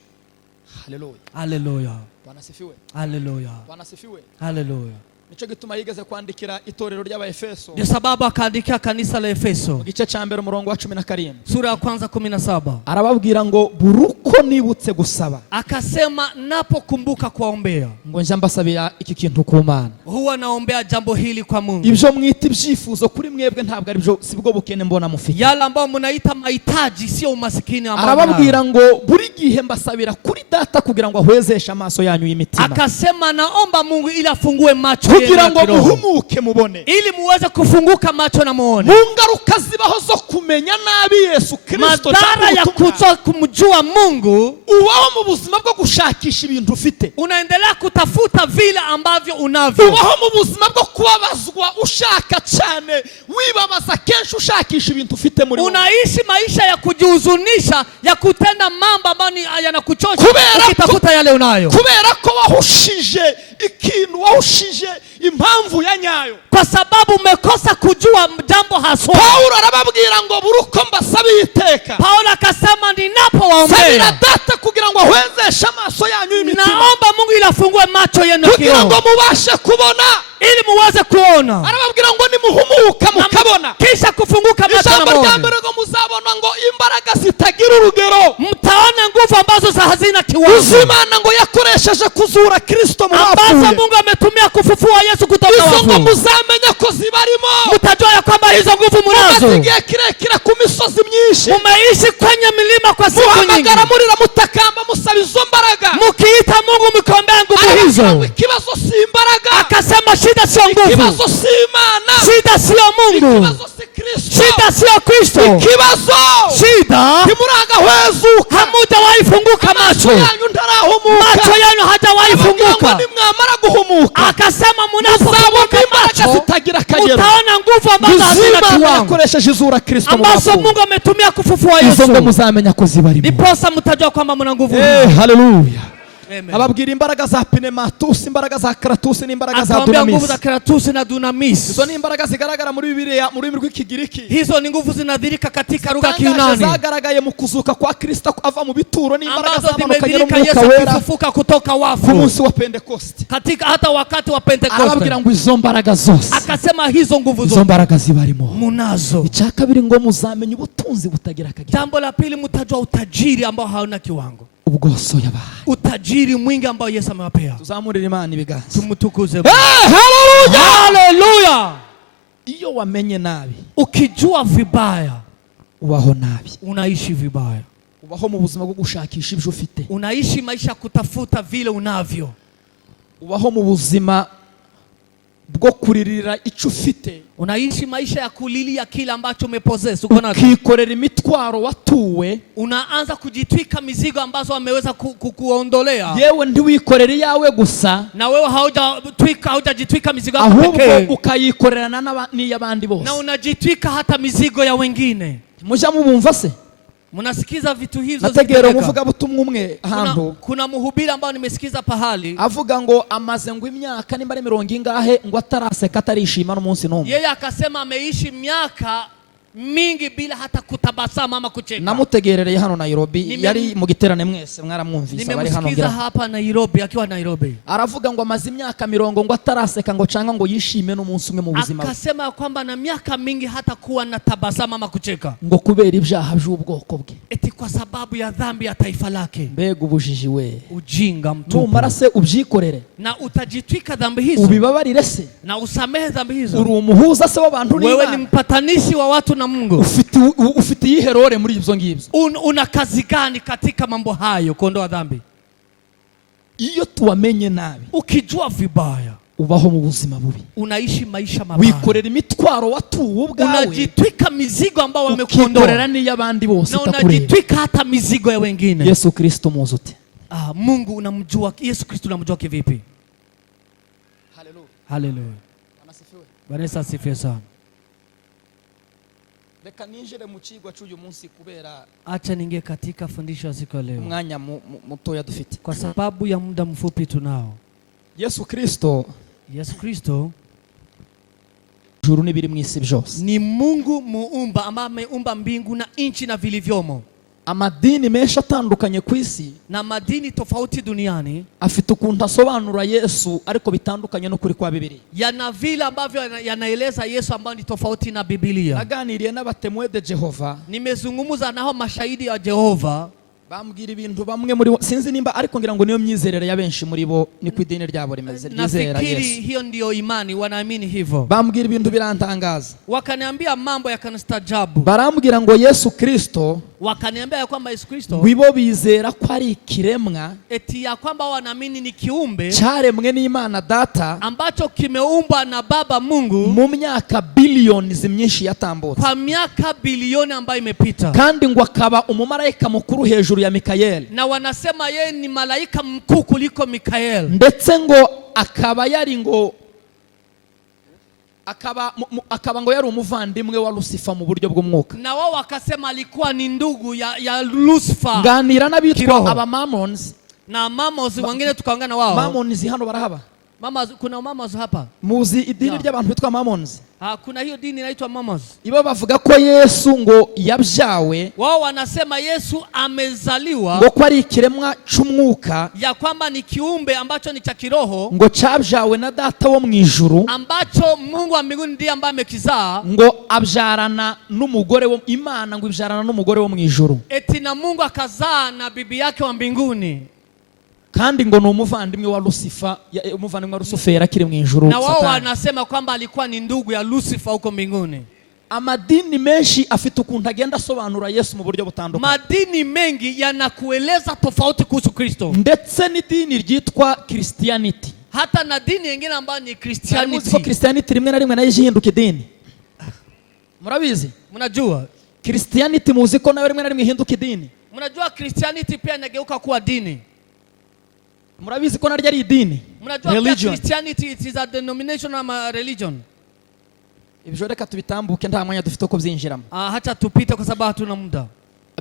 Hallelujah. Hallelujah. Bwana sifiwe. Hallelujah. Bwana sifiwe. Hallelujah. Nico gituma yigeze kwandikira itorero ry'Abaefeso. Ndio sababu akaandikia kanisa la Efeso. Mu gice cya mbere umurongo wa 17. Sura ya kwanza 17. Arababwira ngo buruko nibutse gusaba. Akasema napokumbuka kuombea. Ngo nje mbasabira iki kintu ku Mana. Huwa naombea jambo hili kwa Mungu. Ibyo mwita ibyifuzo kuri mwebwe ntabwo ari byo sibwo bukene mbona mufite. Yale ambao mnaita mahitaji sio umasikini ambao. Arababwira ngo buri gihe mbasabira kuri data kugira ngo ahwezeshe amaso yanyu y'imitima. Akasema naomba Mungu ili afungue macho kugira ngo muhumuke mubone. Ili muweze kufunguka macho na muone. Mungaruka zibaho zo kumenya nabi Yesu Kristo. Madhara ya kutoka kumjua Mungu. Ubaho mu buzima bwo gushakisha ibintu ufite. Unaendelea kutafuta vile ambavyo unavyo. Ubaho mu buzima bwo kubabazwa ushaka cyane wibabaza kenshi ushakisha ibintu ufite muri. Unaishi maisha ya kujihuzunisha ya kutenda mambo ambayo yanakuchosha ukitafuta yale unayo. Kubera ko wahushije ikintu wahushije impamvu ya nyayo. Kwa sababu umekosa kujua jambo haswa. Paulo arababwira ngo buruko mbasabiye iteka. Paulo akasema ninapowaombea. Sabira data kugira ngo ahwezeshe amaso yanyu y'imitima. Naomba Mungu ili afungue macho yenu kugira ngo mubashe kubona. Ili muweze kuona. Arababwira ngo nimuhumuka mukabona. Kisha kufunguka macho na muone. Ijambo rya mbere ngo muzabona ngo imbaraga zitagira urugero. Mtaona nguvu ambazo hazina kiwango. Uzimana ngo yakoresheje kuzura Kristo mu bapfuye. Ambazo Mungu ametumia kufufua Yesu kutoka wafu. Ngo muzamenya ko zibarimo. Mtajua kwamba hizo nguvu mnazo. Mumazigiye kirekira ku misozi myinshi. Mumeishi kwenye milima kwa siku nyingi. Muhamagara murira mutakamba musaba izo mbaraga. Mukiita Mungu mkombea nguvu hizo. Ikibazo si imbaraga. Akasema shida sio nguvu. Ikibazo si Imana. Shida sio Mungu. Ikibazo si Kristo. Shida sio Kristo. Ikibazo. Shida. Timuraga hwezuka. Hamujawahi funguka macho. Macho yenu hajawahi funguka. Nimwamara guhumuka. Akasema mnapofunguka macho mtaona nguvu ambazo hazina kiwango. Yakoresheje izura Kristo mu ambazo Mungu ametumia kufufua Yesu. Izo ngo muzamenya ko zibarimo. Niposa mtajua kwamba mna nguvu. Hallelujah. Ababwira imbaraga za pneumatus, imbaraga za kratus n'imbaraga za dunamis. Nguvu za kratus na dunamis. Izo ni imbaraga zigaragara muri Bibiliya mu rurimi rw'Ikigiriki. Hizo ni nguvu zinadhirika katika lugha ya Kiyunani. Zagaragaye mu kuzuka kwa Kristo ava mu bituro n'imbaraga zamanukanye no Mwuka Wera kufufuka kutoka wafu. Ku munsi wa Pentecost. Katika hata wakati wa Pentecost. Arababwira ngo izo mbaraga zose. Akasema hizo nguvu zote. Izo mbaraga zibarimo. Munazo. Icyakabiri ngo muzamenye ubutunzi butagira akagero. Jambo la pili mtajua utajiri ambao hauna kiwango. Ubwoso yabaye. Utajiri mwingi ambao Yesu amewapea. Tuzamurira Imana ibiganza. Tumutukuze. Hallelujah. Hallelujah. Iyo wamenye nabi. Ukijua vibaya. Ubaho nabi. Unaishi vibaya. Ubaho mu buzima bwo gushakisha ibyo ufite. Unaishi maisha kutafuta vile unavyo. Ubaho mu buzima bwo kuririra icyo ufite. Unaishi maisha ya kulilia kile ambacho umepossess uko nacho. Ukikorera imitwaro watuwe. Unaanza kujitwika mizigo ambazo ameweza kuondolea. Yewe ndiwikorera yawe gusa. Na wewe haujajitwika mizigo yako pekee. Ahubwo ukayikorerana n'iyabandi bose. Na unajitwika hata mizigo ya wengine. Muja mubumva se? Munasikiza vitu hizo. Nategera umuvuga butumwa umwe hantu. Kuna mhubiri ambao nimesikiza pahali. Avuga ngo amaze ngo imyaka nimba ari 70 ingahe ngo ataraseka atarishima n'umunsi n'umwe. Yeye akasema ameishi miaka mingi bila hata kutabasama ama kucheka. Namutegerereye hano Nairobi yari Mugitaramo mwese mwaramwumvise bari hano ngira. Hapa Nairobi akiwa Nairobi. Aravuga ngo amaze imyaka 40 ngo ataraseka ngo canga ngo yishime n'umunsi umwe mu buzima. Akasema kwamba na miaka mingi hata kuwa na tabasama ama kucheka. Ngo kubera ibyaha by'ubwoko bwe. Eti kwa sababu ya dhambi ya taifa lake. Mbega ubujiji we. Ujinga mtupu. Numara se ubyikorere. Na utajitwika dhambi hizo. Ubibabarire se. Na usamehe dhambi hizo. Uri umuhuza se w'abantu n'Imana. Wewe ni mpatanishi wa watu na Mungu. Ufite yiherore muri ibyo ngibyo. Una kazi gani katika mambo hayo kuondoa dhambi? Iyo tuwamenye nabi. Ukijua vibaya. ubaho mu buzima bubi, unaishi maisha mabaya, wikorera imitwaro watuwe ubwawe, unajitwika mizigo ambao wamekuondoa, ni y'abandi bose, na unajitwika hata mizigo ya wengine. Yesu Kristo muzute. Mungu unamjua, Yesu Kristo unamjua kivipi? Haleluya. Haleluya. Bwana asifiwe sana. Reka ninjire mu kigwa cy'uyu munsi kubera acha ninge katika fundisho ya siku leo, umwanya mutoya dufite, kwa sababu ya muda mfupi tunao. Yesu Kristo juru n'ibiri mu isi byose ni Mungu muumba ambaye ameumba mbingu na nchi na vilivyomo. Amadini menshi atandukanye ku isi na madini tofauti duniani afite ukuntu asobanura Yesu ariko bitandukanye no kuri kwa Biblia. Yana vile ambavyo yanaeleza Yesu ambao ni tofauti na Biblia. Naganiriye n'abatemwe de Jehova, nimezungumza nao mashahidi ya Jehova, bambwira ibintu bamwe muri sinzi nimba ariko ngira ngo niyo myizerere ya benshi muri bo ni ku idini ryabo rimeze ryizera Yesu. Nafikiri hiyo ndio imani, wanaamini hivyo. Bambwira ibintu birantangaza, wakaniambia mambo yakanistajabu. Barambwira ngo Yesu Kristo, wakaniambia ya kwamba Yesu Kristo wibo bizera ko ari ikiremwa, eti ya kwamba wanaamini ni kiumbe cyaremwe n'Imana Data ambacho kimeumbwa na Baba Mungu mu myaka billions myinshi yatambutse, kwa miaka bilioni ambayo imepita, kandi ngo akaba umumarayika mukuru hejuru ya Mikaeli, na wanasema yeye ni malaika mkuu kuliko Mikaeli, ndetse ngo akaba yari ngo akaba ngo yari umuvandimwe wa Lucifer mu buryo bw'umwuka, na wao wakasema alikuwa ni ndugu ya Lucifer. Nganira n'abitwa aba Mammons na Mammons wengine tukaungana wao. Mammons hano barahaba? Kuna Mammons hapa. Muzi idini ry'abantu bitwa Mammons? Kuna hiyo dini inaitwa Mammons. Ibo bavuga ko Yesu ngo yabyawe, wao wanasema Yesu amezaliwa, ngo ko ari ikiremwa cy'umwuka, ya kwamba ni kiumbe ambacho ni cha kiroho, ngo cyabyawe na Data wo mu ijuru, ambacho Mungu wa mbinguni ndiye ambaye amekizaa, ngo abyarana n'umugore wo Imana, ngo ibyarana n'umugore wo mu ijuru, eti na Mungu akazaa na bibi yake wa mbinguni, kandi ngo ni umuvandimwe wa Lucifer, umuvandimwe wa Lucifer akiri mu ijuru. Na wao wanasema kwamba alikuwa ni ndugu ya Lucifer huko mbinguni. Amadini menshi afite ukuntu agenda asobanura Yesu mu buryo butandukanye. Madini mengi yanakueleza tofauti kuhusu Kristo, ndetse n'idini ryitwa Christianity, hata na dini nyingine ambayo ni Christianity. So Christianity rimwe na rimwe nayo ihinduka idini, murabizi? Mnajua Christianity muzi ko nayo rimwe na rimwe ihinduka idini? Mnajua Christianity pia inageuka kuwa dini? Murabizi ko naryo ari idini? Mnajua Christianity it is a denomination of a religion. Ibyo reka tubitambuke nta mwanya dufite ko byinjiramo. Hata tupite kwa sababu hatuna muda.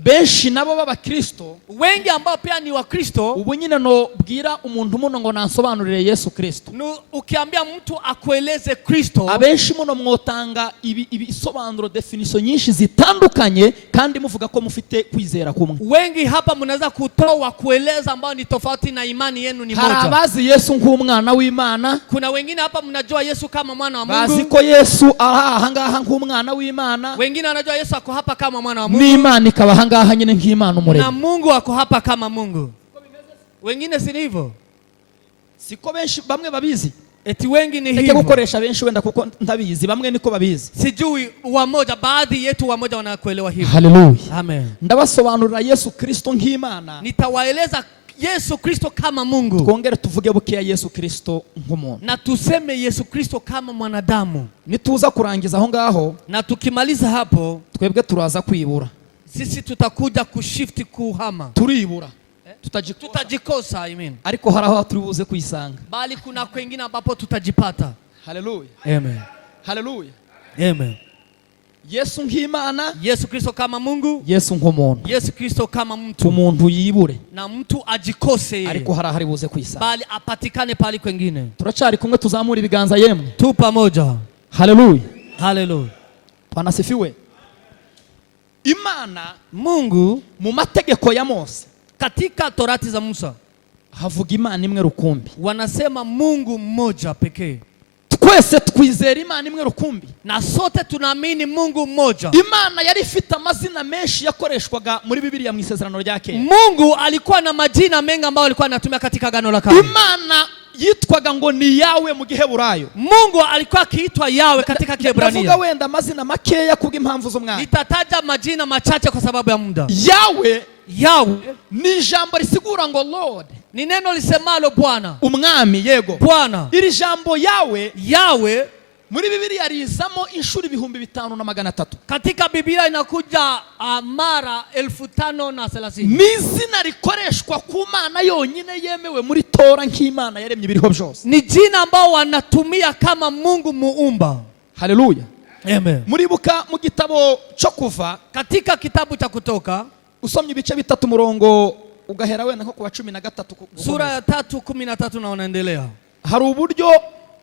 Benshi nabo baba Kristo, wengi ambao pia ni wa Kristo, ubu nyine no bwira umuntu muno ngo nansobanurire Yesu Kristo. Ukiambia mtu akueleze Kristo, abenshi muno mwotanga ibisobanuro definition nyinshi zitandukanye kandi muvuga ko mufite kwizera kumwe. Wengi hapa mnaweza kutoa kueleza ambao ni tofauti na imani yenu ni moja. Harabazi Yesu nk'umwana w'Imana. Kuna wengine hapa mnajua Yesu kama mwana wa Mungu. Bazi ko Yesu ahangaha nk'umwana w'Imana. Wengine wanajua Yesu ako hapa kama mwana wa Mungu. Ni Imana ikaba ahangaha nyine nk'Imana umuremyi. Na Mungu ako hapa kama Mungu. Wengine si hivyo. Siko benshi bamwe babizi. Eti wengi ni hivyo. Eke gukoresha benshi wenda kuko ntabizi, bamwe niko babizi. Sijui wamoja, baadhi yetu wamoja wanakuelewa hivyo. Haleluya. Amen. Ndabasobanurira Yesu Kristo nk'Imana. Nitawaeleza Yesu Kristo kama Mungu. Twongere tuvuge bukeya Yesu Kristo nk'umuntu. Na tuseme Yesu Kristo kama mwanadamu. Nituza kurangiza aho ngaho, na tukimaliza hapo, twebwe turaza kwibura. Sisi tutakuja kushift kuhama. Turibura. Tutajikosa, I mean. Ariko haraho turibuze kuyisanga. Bali kuna kwingine ambapo tutajipata. Haleluya. Amen. Haleluya. Amen. Yesu nk'Imana, Yesu Kristo kama Mungu, Yesu nk'umuntu. Yesu Kristo kama mtu. Umuntu yibure. Na mtu ajikose. Ariko haraho buze kuyisanga. Bali apatikane pali kwingine. Turacari kumwe, tuzamura ibiganza yemwe. Tu pamoja. Haleluya. Haleluya. Panasifiwe. Imana, Mungu, mu mategeko ya Mose, katika torati za Musa, havuga Imana imwe rukumbi. Wanasema Mungu mmoja pekee. Twese twizera Imana imwe rukumbi. Na sote tunaamini Mungu mmoja. Imana yari ifite amazina menshi yakoreshwaga muri Bibiliya mu Isezerano rya Kera. Mungu alikuwa na majina mengi ambayo alikuwa anatumia katika Agano la Kale. Imana yitwaga ngo ni Yawe mu Giheburayo. Mungu alikuwa akiitwa Yawe katika Kiebrania. Ndavuga wenda amazina makeya kubw'impamvu z'umwanya. Nitataja majina machache kwa sababu ya muda. Yawe Yawe ni ijambo risigura ngo Lord. Ni neno lisemalo Bwana. Umwami yego. Bwana. Iri jambo Yawe muri Biblia rizamo inshuro 5,300. Katika Biblia inakuja mara 5,030. Nizina rikoreshwa ku Mana yonyine yemewe muri Tora nk'Imana yaremye ibiriho byose. Ni jina ambao wanatumia kama Mungu muumba. Haleluya. Amen. Muribuka mu gitabo cyo Kuva, katika kitabu cha Kutoka usomye ibice 3 murongo ugahera wenda nko ku 13 sura ya 3:13 na unaendelea. Hari uburyo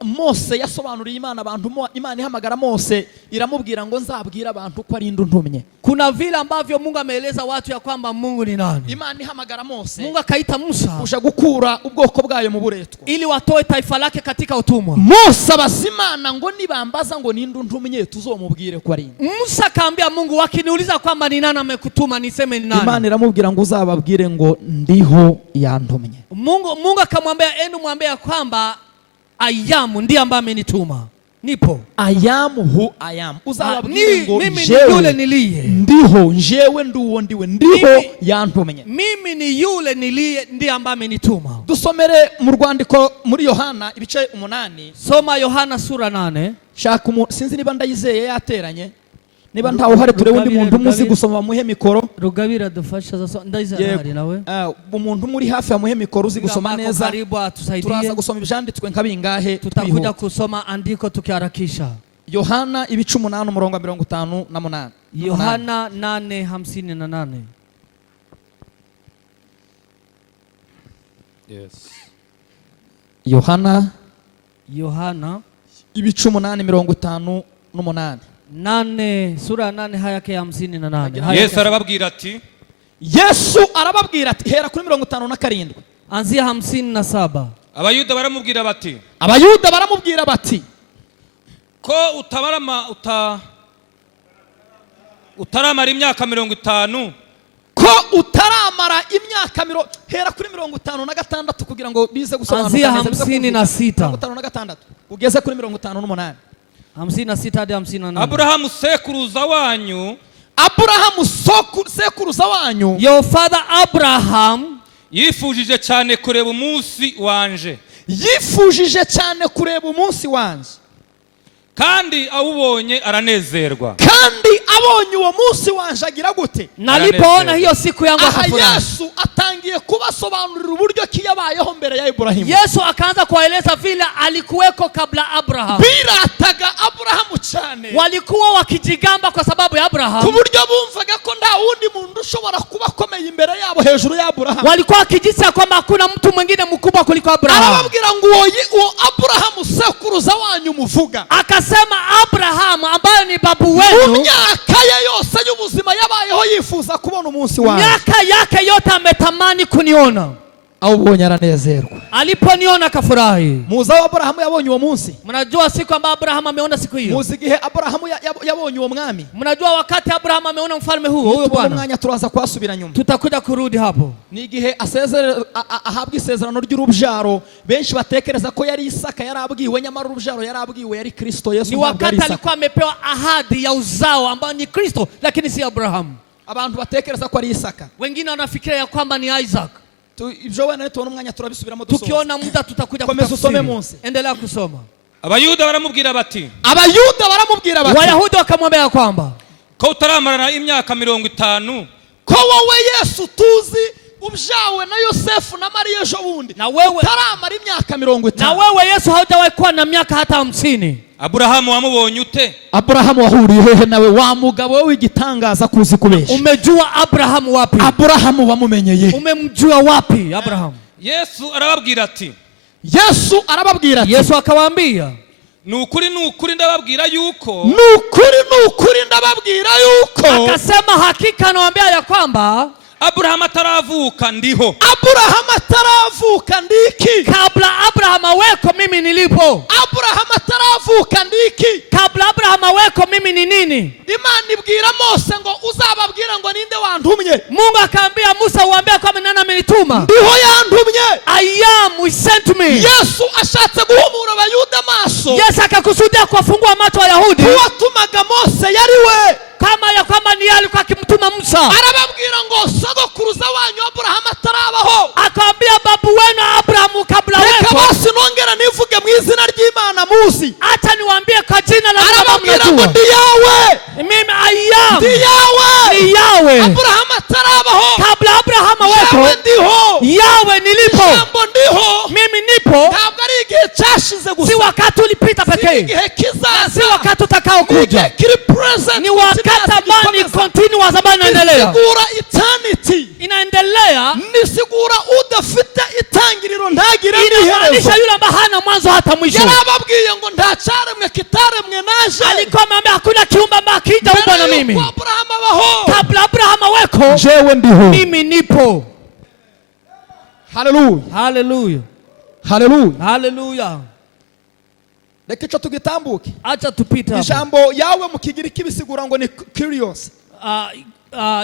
Mose yasobanuriye Imana abantu, Imana ihamagara Mose iramubwira ngo nzabwira abantu ko ari induntumye. Kuna vile ambavyo Mungu ameeleza watu ya kwamba Mungu ni nani. Imana ihamagara Mose, Mungu akaita Musa kuja gukura ubwoko bwayo mu buretwa ili watoe taifa lake katika utumwa. Mose abasimana ngo nibambaza ngo ni induntumye tuzomubwire ko ari. Musa akaambia Mungu, wakiniuliza kwamba ni nani amekutuma niseme ni nani. Imana iramubwira ngo uzababwire ngo ndiho yantumye. Mungu akamwambia enu mwambie kwamba Ayamu ndiye ambaye amenituma. Nipo. Ayamu hu ayamu. Uzababwire ngo mimi ni yule niliye. Ndiho njewe nduwo ndiwe ndiho yantumye. Mimi ni yule niliye ndiye ambaye amenituma. Dusomere mu rwandiko muri Yohana ibice 8. Soma Yohana sura 8. Shaka sinzi niba ndayizeye yateranye. Niba ntawe uhari ture undi muntu umuzi gusoma muhe mikoro. Rugabira dufasha ndayizeye hari nawe. Umuntu muri hafi ya muhe mikoro uzi gusoma neza. Karibu atusaidie. Turaza gusoma ibyanditswe nka bingahe tutakuja kusoma andiko tukiharakisha. Yohana ibice 8 umurongo 58. Yohana 8:58. Yes. Yohana ibice 8:58. 8 sura 8 haya yake ya 58. Yesu arababwira ati hera kuri 57. Anzia 57. Abayuda baramubwira bati ko utaramara imyaka 50. Ko utaramara imyaka hera kuri 56 kugira ngo bize gusobanura. Anzia 56. 56 ugeze kuri 58. 56 hadi 58. Abrahamu sekuruza wanyu. Your father Abraham yifujije cyane kureba umunsi wanje. Kandi awubonye aranezerwa. Kandi abonye uwo munsi wanje agira gute? Nalipoona hiyo siku yangu akafurahi. Yesu atangiye kubasobanurira uburyo ki yabayeho mbere ya Ibrahimu. Yesu akaanza kueleza vile alikuweko kabla Abraham. Birataga Abrahamu cyane. Walikuwa wakijigamba kwa sababu ya Abraham. Kuburyo bumvaga ko nta wundi muntu ushobora kuba akomeye imbere yabo hejuru ya Abraham. Walikuwa wakijisa kwamba hakuna mtu mwingine mkubwa kuliko Abraham. Arababwira ngo uwo Abrahamu sekuruza wanyu muvuga. Akasema Abraham ambaye ni babu wenu. Myaka yose y'ubuzima yabayeho yifuza kubona umunsi wanjye. Myaka yake yote ametamani kuniona. Awubonye aranezerwa. Aliponiona akafurahi. Muzi aho Abrahamu yabonye uwo munsi? Mnajua siku ambayo Abraham ameona siku hiyo? Muzi gihe Abrahamu yabonye uwo mwami? Mnajua wakati Abraham ameona mfalme huyo bwana? Mwanya turaza kwasubira nyuma. Tutakuja kurudi hapo. Ni gihe ahabwa isezerano ry'urubyaro, benshi batekereza ko yari Isaka yarabwiwe, nyamara urubyaro yarabwiwe yari Kristo Yesu. Ni wakati alikuwa amepewa ahadi ya uzao ambao ni Kristo, lakini si Abraham. Abantu batekereza ko ari Isaka. Wengine wanafikiria kwamba ni Isaac. Ibyo wena tubona umwanya turabisubiramo dusoza. Tukiona muda tutakuja kutafsiri. Endelea kusoma. Abayuda baramubwira bati Wayahudi wakamwambia kwamba ko utaramara imyaka 50. Ko wowe Yesu tuzi ubyawe na Yosefu na Mariya ejo bundi. Na wewe utaramara imyaka 50. Na wewe Yesu haujawahi kuwa na miaka hata 50. Abrahamu wamubonye ute? Abrahamu wahuriye hehe nawe wa mugabo we w'igitangaza kuzi kubesha? Umejua Abrahamu wapi? Abrahamu wamumenyeye. Umemjua wapi Abrahamu? Yesu arababwira ati Yesu akawaambia Nukuri ndababwira yuko akasema hakika nawaambia ya kwamba Abraham ataravuka ndiho. Abraham ataravuka ndiki. Kabla Abraham aweko mimi nilipo. Abraham ataravuka ndiki. Kabla Abraham aweko mimi ni nini? Imana ibwira Mose ngo uzababwira ngo ninde wantumye. Mungu akaambia Musa uambie kwamba nani amenituma. Ndiho yantumye. I am, he sent me. Yesu ashatse guhumura abayuda maso. Yesu akakusudia kuwafungua macho Wayahudi. Kuwatumaga Mose yariwe. Kama ya kwamba ni alikuwa akimtuma Musa. Arababwira ngo sogokuruza wanyu Abraham atarabaho. Akaambia babu ijambo ndi yawe, mimi I am, ndi yawe, ni yawe. Abrahamu atarabaho, kabla Abrahamu awepo, ndiho yawe nilipo, ijambo ndiho, mimi nipo. Ntabwo ari igihe cyashize gusa, si wakati ulipita pekee, igihe kizaza, si wakati utakao kuja, ni wakati ambao ni continuous, ambao inaendelea. Sigura eternity, inaendelea. Ni sigura udafite itangiriro ntagire n'iherezo, inamaanisha yule ambaye hana mwanzo hata mwisho. Yarababwiye ngo ndacaremwe kitaremwe naje, alikuwa ameambia hakuna kiumbe ambaye kija huko na mimi. Abrahamu abaho, kabla Abrahamu aweko, jewe ndiho, mimi nipo. Hallelujah, hallelujah, hallelujah, hallelujah. Reka ico tugitambuke, acha tupita. Ijambo yawe mu Kigiriki bisigura ngo ni curious.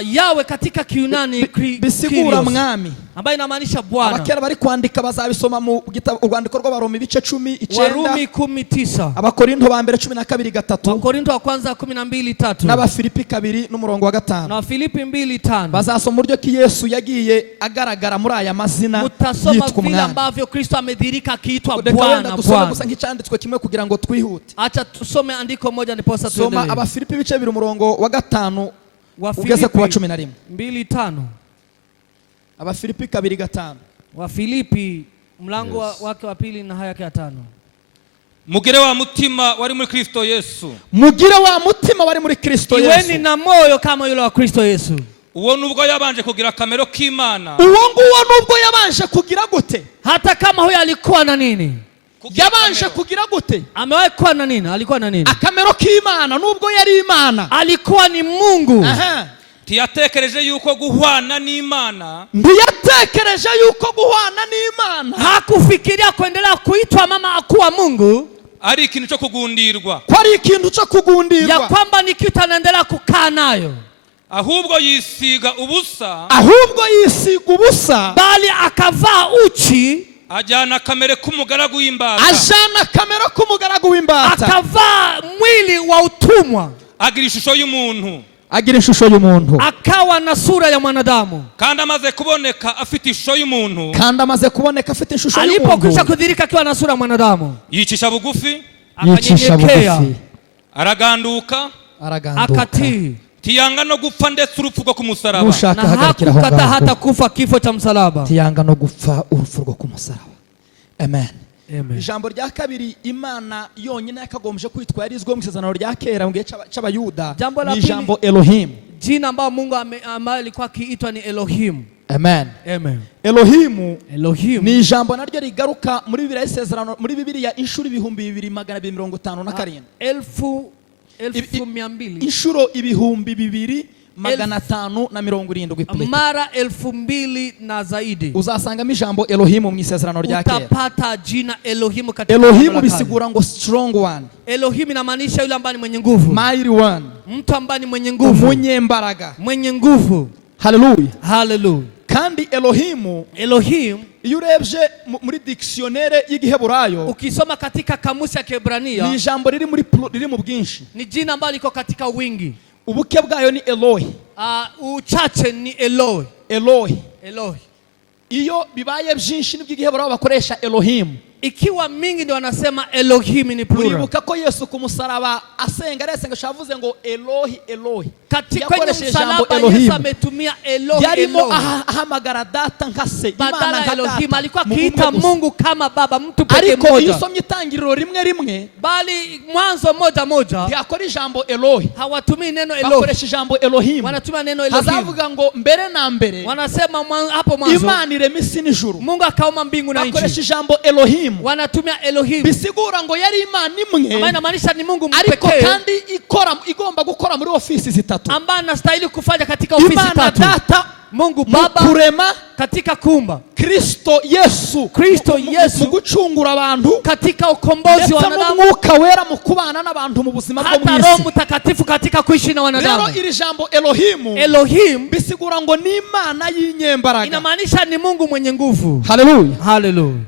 Yawe katika Kiyunani bisigura mwami, ambaye inamaanisha Bwana. Abakera bari kwandika bazabisoma mu urwandiko rw'Abaroma ibice 19, Warumi 19, Abakorinto ba mbere 12:3, Abakorinto wa kwanza 12:3, n'Abafilipi 2:5, na Filipi 2:5. Bazasoma uryo ki Yesu yagiye agaragara muri aya mazina yitwa mwami, ambavyo Kristo amedhirika akiitwa Bwana. Bwana gusa nk'icyanditswe kimwe kugira ngo twihute. Acha tusome andiko moja ndiposa tuendelee. Soma Abafilipi ibice 2:5 ugeze kuwa 11. 2:5. Abafilipi 2:5. Wafilipi mlango wake wa pili na haya yake ya 5. Mugire wa mutima wari muri Kristo Yesu. Mugire wa mutima wari muri Kristo Yesu. Iweni na moyo kama yule wa Kristo Yesu. Uwo nubwo yabanje kugira kamero k'Imana. Uwo nguwo nubwo yabanje kugira gute? Hata kama huyo alikuwa na nini? Yabanje kugira gute? Amewahi kuwa na nini? Alikuwa na nini? Akamero k'Imana nubwo yari Imana, alikuwa ni Mungu. Tiyatekereje yuko guhwana n'Imana. Ndiyatekereje yuko guhwana n'Imana. Hakufikiria kuendelea kuitwa mama akuwa Mungu. Ari ikintu cyo kugundirwa. Kwari ikintu cyo kugundirwa. Ya kwamba nikitu anaendelea kukaa nayo. Ahubwo yisiga ubusa. Ahubwo yisiga ubusa. Bali akavaa uchi. Ajana kamere k'umugaragu w'imbata. Ajana kamere k'umugaragu w'imbata. Akavaa mwili wa utumwa. Agira ishusho y'umuntu. Agira ishusho y'umuntu. Akawa na sura ya mwanadamu. Kandi amaze kuboneka afite ishusho y'umuntu. Kandi amaze kuboneka afite ishusho y'umuntu. Alipokwisha kudhirika akiwa na sura ya mwanadamu, yicisha bugufi, akanyenyekea, araganduka, akatii, tiyanga no gupfa ndetse urupfu rwo kumusaraba. Na hakukata hata kufa kifo cha msalaba. Tiyanga no gupfa urupfu rwo kumusaraba. Amen. Amen. Ijambo rya kabiri Imana yonyine yakagombye kwitwa yarizwe mu isezerano rya kera mu gihe cy'Abayuda ni ijambo Elohim. Jina ambalo Mungu ambaye alikuwa akiitwa ni Elohim. Amen. Amen. Elohim ni ijambo naryo rigaruka muri Bibiliya y'isezerano, muri Bibiliya inshuro 2257. 1200 inshuro 2570 mara 2000 na zaidi. Uzasangamo ijambo Elohim mu isezerano rya kera. Utapata jina Elohim katika Elohim bisigura ngo strong one. Elohim inamaanisha yule ambaye ni mwenye nguvu. Mighty one. Mtu ambaye ni mwenye nguvu. Mwenye mbaraga. Mwenye nguvu. Hallelujah. Hallelujah. Kandi Elohim iyo urebye muri dictionnaire y'Igiheburayo, ukisoma katika kamusi ya Kiebrania, ni ijambo riri mu bwinshi. Ni jina ambalo liko katika wingi. Ubuke bwayo ni Elohi. Uchache ni Elohi. Elohi. Iyo bibaye byinshi nibyo Igiheburayo bakoresha Elohim. Ikiwa mingi ndio wanasema Elohim ni plural. Uribuka ko Yesu ku musaraba asenga aresenga shavuze ngo Elohi. Katika msalaba Yesu ametumia Elohi. Yarimo ahamagara data nkase Imana nka Elohim, alikuwa akiita Mungu kama baba, mtu pekee mmoja. Ariko iyo somye itangiriro rimwe bali mwanzo moja yakora ijambo Elohi. Hawatumii neno Elohi, bakoresha ijambo Elohim. Wanatumia neno Elohim. Hazavuga ngo mbere na mbere, wanasema hapo mwanzo Imana irema isi n'ijuru, Mungu akaumba mbingu na nchi. Bakoresha ijambo Elohim. Wanatumia Elohim bisigura ngo yari Imana imwe, ambaye inamaanisha ni Mungu pekee, ariko kandi igomba gukora muri ofisi zitatu, ambaye anastahili kufanya katika ofisi tatu. Imana Data, Mungu Baba kurema, katika kuumba, Kristo Yesu mu gucungura abantu, katika ukombozi wa wanadamu, Mwuka Wera mu kubana n'abantu mu buzima bwo mwisi, hata Roho Mtakatifu katika kuishi na wanadamu. Rero iri jambo Elohim bisigura ngo ni Imana y'inyembaraga, inamaanisha ni Mungu mwenye nguvu. Hallelujah.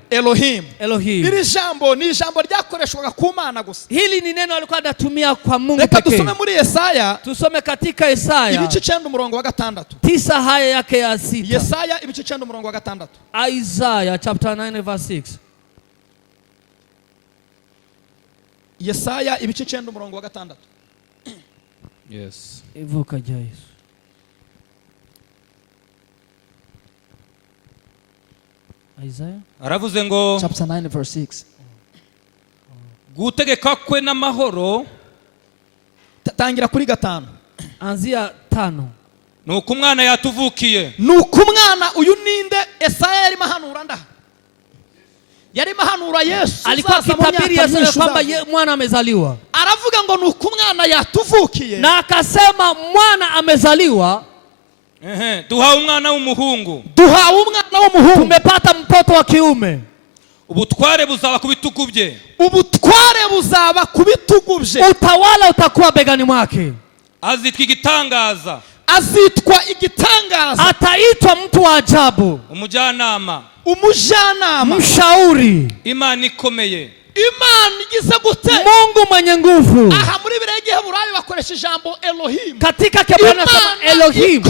Elohim. Iri jambo ni jambo ryakoreshwaga ku Mana gusa. Hili ni neno alikuwa anatumia kwa Mungu pekee. Reka tusome muri Yesaya. Tusome katika Yesaya ibice 9 umurongo wa 6. 9 haya yake ya 6. Yesaya ibice 9 umurongo wa 6. Isaiah chapter 9 verse 6. Yesaya ibice 9 umurongo wa 6. Yes. Ivuka rya Yesu. Isaiah Aravuze ngo chapter 9 verse 6. Gutegeka kwe n'amahoro. Tangira kuri 5. Anzia 5. Nuko umwana yatuvukiye. Nuko umwana uyu ninde Esaya yari mahanura nda. Yari mahanura Yesu. Alikuwa akitabiri Yesu kwamba mwana amezaliwa. Aravuga ngo nuko umwana yatuvukiye. Na akasema mwana amezaliwa. Duhawe umwana w'umuhungu. Duhawe umwana w'umuhungu. Tumepata mtoto wa kiume. Ubutware buzaba ku bitugu bye. Ubutware buzaba ku bitugu bye. Utawala utakuwa begani mwake. Azitwa igitangaza. Azitwa igitangaza. Ataitwa mtu wa ajabu. Umujyanama. Umujyanama. Mshauri. Imana ikomeye. Imana igize gute? Mungu mwenye nguvu. Aha muri birege Heburayo bakoresha ijambo Elohim. Katika Kiebrania nasema Elohim.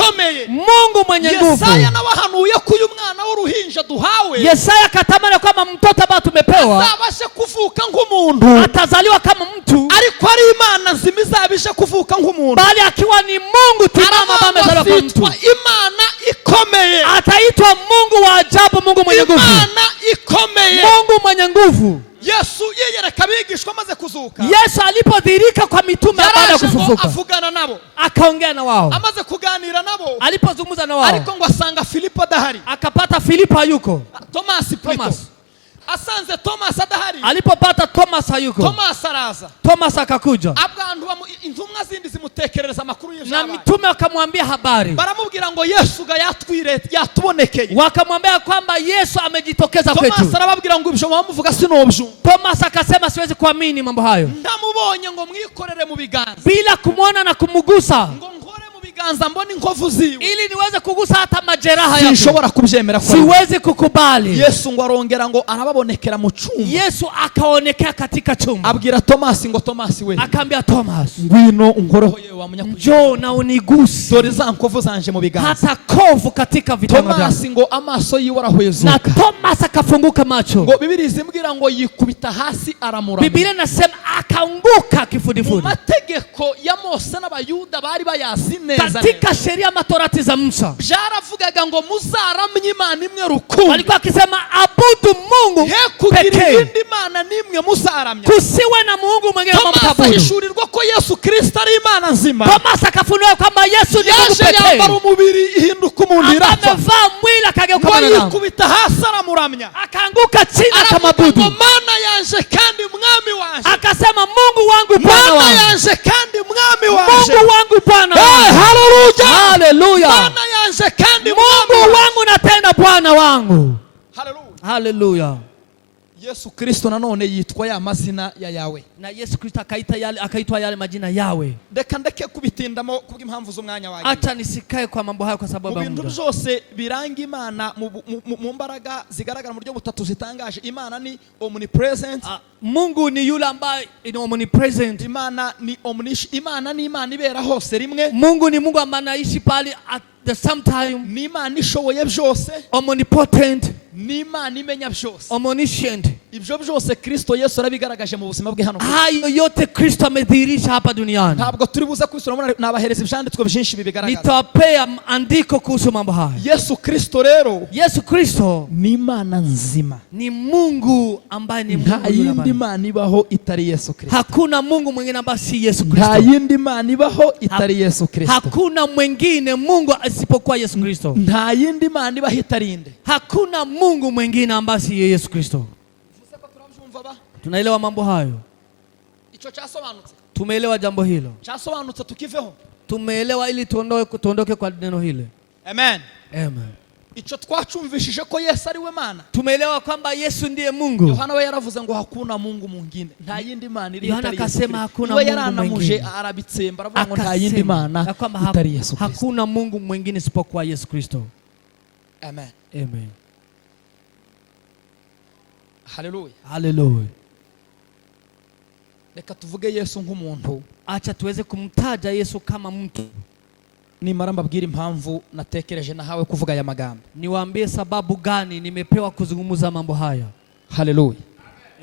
Mungu mwenye nguvu. Yesaya nawahanuye ko uyu mwana w'uruhinja duhawe. Yesaya katamana kama mtoto ambaye tumepewa. Azabashe kuvuka nk'umuntu. Atazaliwa kama mtu. Ariko ari Imana nzima izabishe kuvuka nk'umuntu. Bali akiwa ni Mungu timama ambaye amezaliwa kama mtu. Imana ikomeye. Ataitwa Mungu wa ajabu, Mungu mwenye nguvu. Imana ikomeye. Mungu mwenye nguvu. Yesu yiyereka abigishwa amaze kuzuka. Yesu alipodhirika kwa mitume baada ya kufufuka. Avugana nabo. Akaongea na wao. Amaze kuganira nabo. Alipozungumza na wao. Ariko ngo asanga Filipo adahari. Akapata Filipo hayuko. Thomas. Asanze Thomas adahari. Alipopata Thomas hayuko. Thomas araza. Thomas akakuja. Abantu intumwa zindi zimutekerereza makuru y'ibyabaye. Na mitume wakamwambia habari. Baramubwira ngo Yesu ga yatubonekeye. Wakamwambia kwamba Yesu amejitokeza kwetu. Thomas arababwira ngo ibyo bamuvuga sinobyo. Thomas akasema siwezi kuamini mambo hayo. Ndamubonye ngo mwikorere mu biganza. Bila kumwona na kumugusa. Mboni nkovu ziwe ili niweze kugusa hata majeraha yake. Sinshobora kubyemera kwa. Siwezi kukubali. Yesu ngo arongera ngo arababonekera mu cyumba. Yesu akaonekea katika chumba. Abwira Thomas ngo Thomas we. Akaambia Thomas, ngwino unkoreho yewe wamunyakuri. Njoo na uniguse. Dore za nkovu zanje mu biganza. Hata kovu katika vitanga vyake. Thomas ngo amaso yiwe arahwezuka. Na Thomas akafunguka macho. Ngo Biblia zimbwira ngo yikubita hasi aramura. Biblia inasema akaanguka kifudifudi. Mu mategeko ya Mose n'abayuda bari bayazi neza. Katika sheria matorati za Musa byaravugaga ngo muzaramye Imana imwe rukundo. Walikuwa akisema abudu Mungu pekee. Indi Imana nimwe muzaramya. Kusiwe na Mungu mwingine mtabudu. Thomas ahishurirwa ko Yesu Kristo ari Imana nzima. Thomas akafunua kwamba Yesu ni Mungu pekee. Yaje yambara umubiri ihinduka umuntu irapfa. Amevaa mwili akageuka mwanadamu. Yikubita hasi aramuramya. Akaanguka chini akamabudu. Mana yanje kandi mwami wanje. Akasema Mungu wangu Bwana wangu. Mana yanje kandi mwami wanje. Mungu wangu Bwana wangu. Hallelujah. Hallelujah. Mana yanje kandi Mungu wangu na tena Bwana wangu. Hallelujah. Hallelujah. Yesu Kristo nanone yitwa ya mazina ya Yawe. Na Yesu Kristo akaitwa yale majina yawe. Ndeke kubitindamo kubw'impamvu z'umwanya wagiye. Acha nisikae kwa mambo hayo kwa sababu ya muda. Ibintu byose biranga Imana mu mbaraga zigaragara mu buryo butatu zitangaje. Imana ni omnipresent. Mungu ni yule ambaye ni omnipresent. Imana ni omniscient. Imana ni Imana ibera hose rimwe. Mungu ni Mungu ambaye anaishi pale at the same time. Ni Imana ishoboye byose. Omnipotent. Ni Imana imenya byose. Omniscient. Ibyo byose Kristo Yesu arabigaragaje mu buzima bwe hano. Hayo yote Kristo amedhihirisha hapa duniani. Ntabwo turi buze kwisura nabahereza ibyanditswe byinshi bibigaragaza. Nitawapea andiko kuhusu mambo haya. Yesu Kristo rero. Yesu Kristo ni Imana nzima. Ni Mungu ambaye ni Mungu. Nta yindi Imana ibaho itari Yesu Kristo. Hakuna Mungu mwingine ambaye si Yesu Kristo. Nta yindi Imana ibaho itari Yesu Kristo. Hakuna mwingine Mungu asipokuwa Yesu Kristo. Nta yindi Imana ibaho itari inde. Hakuna Mungu mwingine ambaye si Yesu Kristo. Tunaelewa mambo hayo. Icho cyasobanutse. Tumeelewa jambo hilo. Cyasobanutse tukiveho. Tumeelewa ili tuondoke kwa neno hile. Amen. Amen. Icho twacumvishije ko Yesu ari we Mana. Tumeelewa kwamba Yesu ndiye Mungu. Yohana we yaravuze ngo hakuna Mungu mwingine. Nta yindi Mana iri Yohana akasema hakuna Mungu mwingine. Arabitsemba aravuga ngo nta yindi Mana itari Yesu Kristo. Hakuna Mungu mwingine isipokuwa Yesu Kristo. Amen. Amen. Hallelujah. Hallelujah. Reka tuvuge Yesu nk'umuntu. Acha tuweze kumtaja Yesu kama mtu. Nimara mbabwira impamvu natekereje nahawe kuvuga aya magambo. Niwaambie sababu gani nimepewa kuzungumza mambo haya. Hallelujah.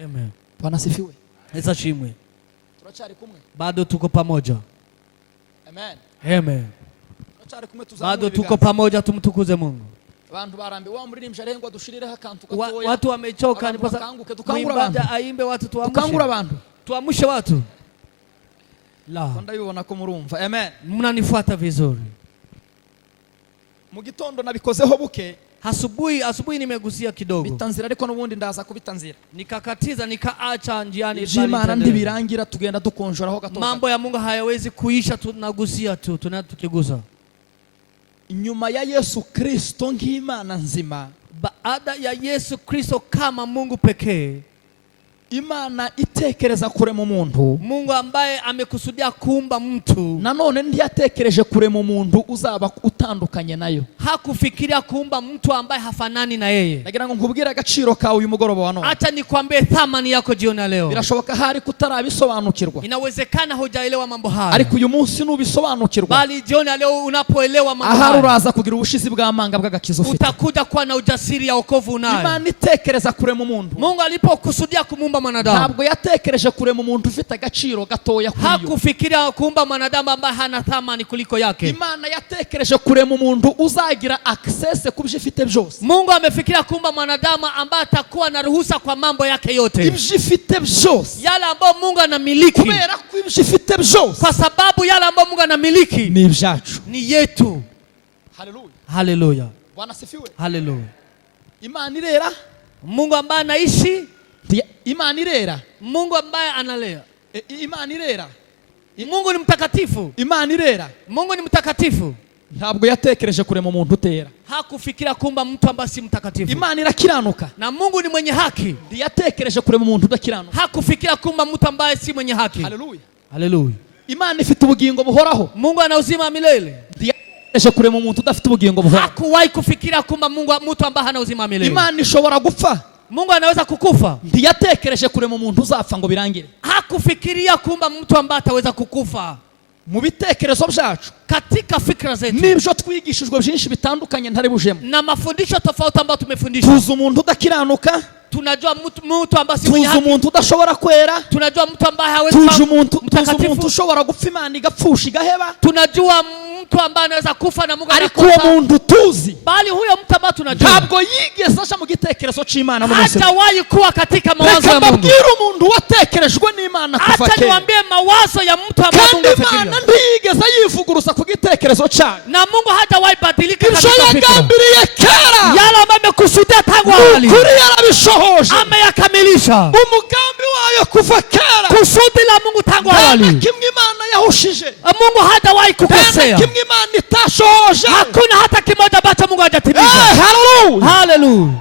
Amen. Bwana sifiwe. Eza shimwe. Turachari kumwe. Bado tuko pamoja. Amen. Amen. Bado tuko pamoja, tumtukuze Mungu. Watu wamechoka, mwimbaji aimbe, watu tuamshe watu. La. Amen. Mnanifuata vizuri. Mugitondo nabikozeho buke. Asubuhi nimegusia kidogo. Bitanzira ariko nubundi ndaza kubitanzira. Nikakatiza nikaacha njiani. Imana ndibirangira tugenda dukonjoraho gato. Mambo ya Mungu hayawezi kuisha, tunagusia tu, tukigusa. Nyuma ya Yesu Kristo nk'Imana nzima, baada ya Yesu Kristo kama Mungu pekee, Imana itekereza kurema umuntu. Mungu ambaye amekusudia kuumba mtu. Nanone ndiyatekereje kurema umuntu uzaba utandukanye nayo. Hakufikiria kuumba mtu ambaye hafanani na yeye. Nagira ngo nkubwire agaciro kawe uyu mugoroba wa none. Acha nikwambie thamani yako jioni leo. Birashoboka hari kutarabisobanukirwa. Inawezekana hujaelewa mambo haya. Ariko uyu munsi nubisobanukirwa, bali jioni leo unapoelewa mambo haya, aha uraza kugira ubushizi bw'amanga bw'agakizo ufite. Utakuja kuwa na ujasiri ya wokovu unayo. Imana itekereza kurema umuntu. Mungu alipokusudia kumumba mwanadamu, ntabwo yatekereje kurema umuntu ufite agaciro gatoya kuri yo. Hakufikiria kuumba mwanadamu ambaye hana thamani kuliko yake. Imana yatekereje kurema umuntu uzagira access kubyo ifite byose. Mungu amefikiria kuumba mwanadamu ambaye atakuwa na ruhusa kwa mambo yake yote. Ibyo ifite byose, yale ambayo Mungu anamiliki. Kubera ko ibyo ifite byose, kwa sababu yale ambayo Mungu anamiliki ni ibyacu, ni yetu. Haleluya. Haleluya. Bwana sifiwe. Haleluya. Imana irera. Mungu ambaye anaishi. Imana irera. Mungu ambaye analea. Imana irera. Mungu ni mtakatifu. Imana irera. Mungu ni mtakatifu. Ntabwo yatekereje kurema umuntu utera. Hakufikiria kuumba mtu ambaye si mtakatifu. Imana irakiranuka. Na Mungu ni mwenye haki. Yatekereje kurema umuntu udakiranuka. Hakufikiria kuumba mtu ambaye si mwenye haki. Haleluya. Haleluya. Imana ifite ubugingo buhoraho. Mungu ana uzima milele. Yatekereje kurema umuntu udafite ubugingo buhoraho. Hakuwahi kufikiria kuumba mtu ambaye hana uzima milele. Imana ishobora gupfa. Mungu anaweza kukufa. Ndiyatekereje kurema umuntu uzapfa ngo birangire. Hakufikiria kuumba mtu ambaye ataweza kukufa. Mu bitekerezo byacu, katika fikra zetu, nibyo twigishijwe byinshi bitandukanye ntari bujemo, na mafundisho tofauti ambayo tumefundishwa. Tuzi umuntu udakiranuka, tunajua mtu ambaye si mwenye haki. Tuzi umuntu udashobora kwera, tunajua mtu ambaye hawezi kuwa mtakatifu. Tuzi umuntu ushobora gupfa Imana igapfusha igaheba. Tunajua mtu ambaye anaweza kufa na Mungu anakufa. Ariko uwo muntu tuzi, bali huyo mtu ambaye tunajua, ntabwo yigeze aje mu gitekerezo cy'Imana no munsi. Hajawahi kuwa katika mawazo ya Mungu. Bakabwira umuntu watekerejwe n'Imana kuva kera. Acha niwaambie mawazo ya mtu ambaye Mungu afikiria. Imana ntiyigeze yivuguruza ku gitekerezo cyayo. Na Mungu hajawahi badilika katika fikra. Yagambiriye kera, yale ambayo amekusudia tangu awali, kuri yarabishohoje, ameyakamilisha. Umugambi wayo kuva kera, kusudi la Mungu tangu awali, kimwe Imana yahushije. Mungu hajawahi kukosea. Kimwe Imana itashohoje, hakuna hata kimoja ambacho Mungu hajatimiza. Haleluya. Haleluya.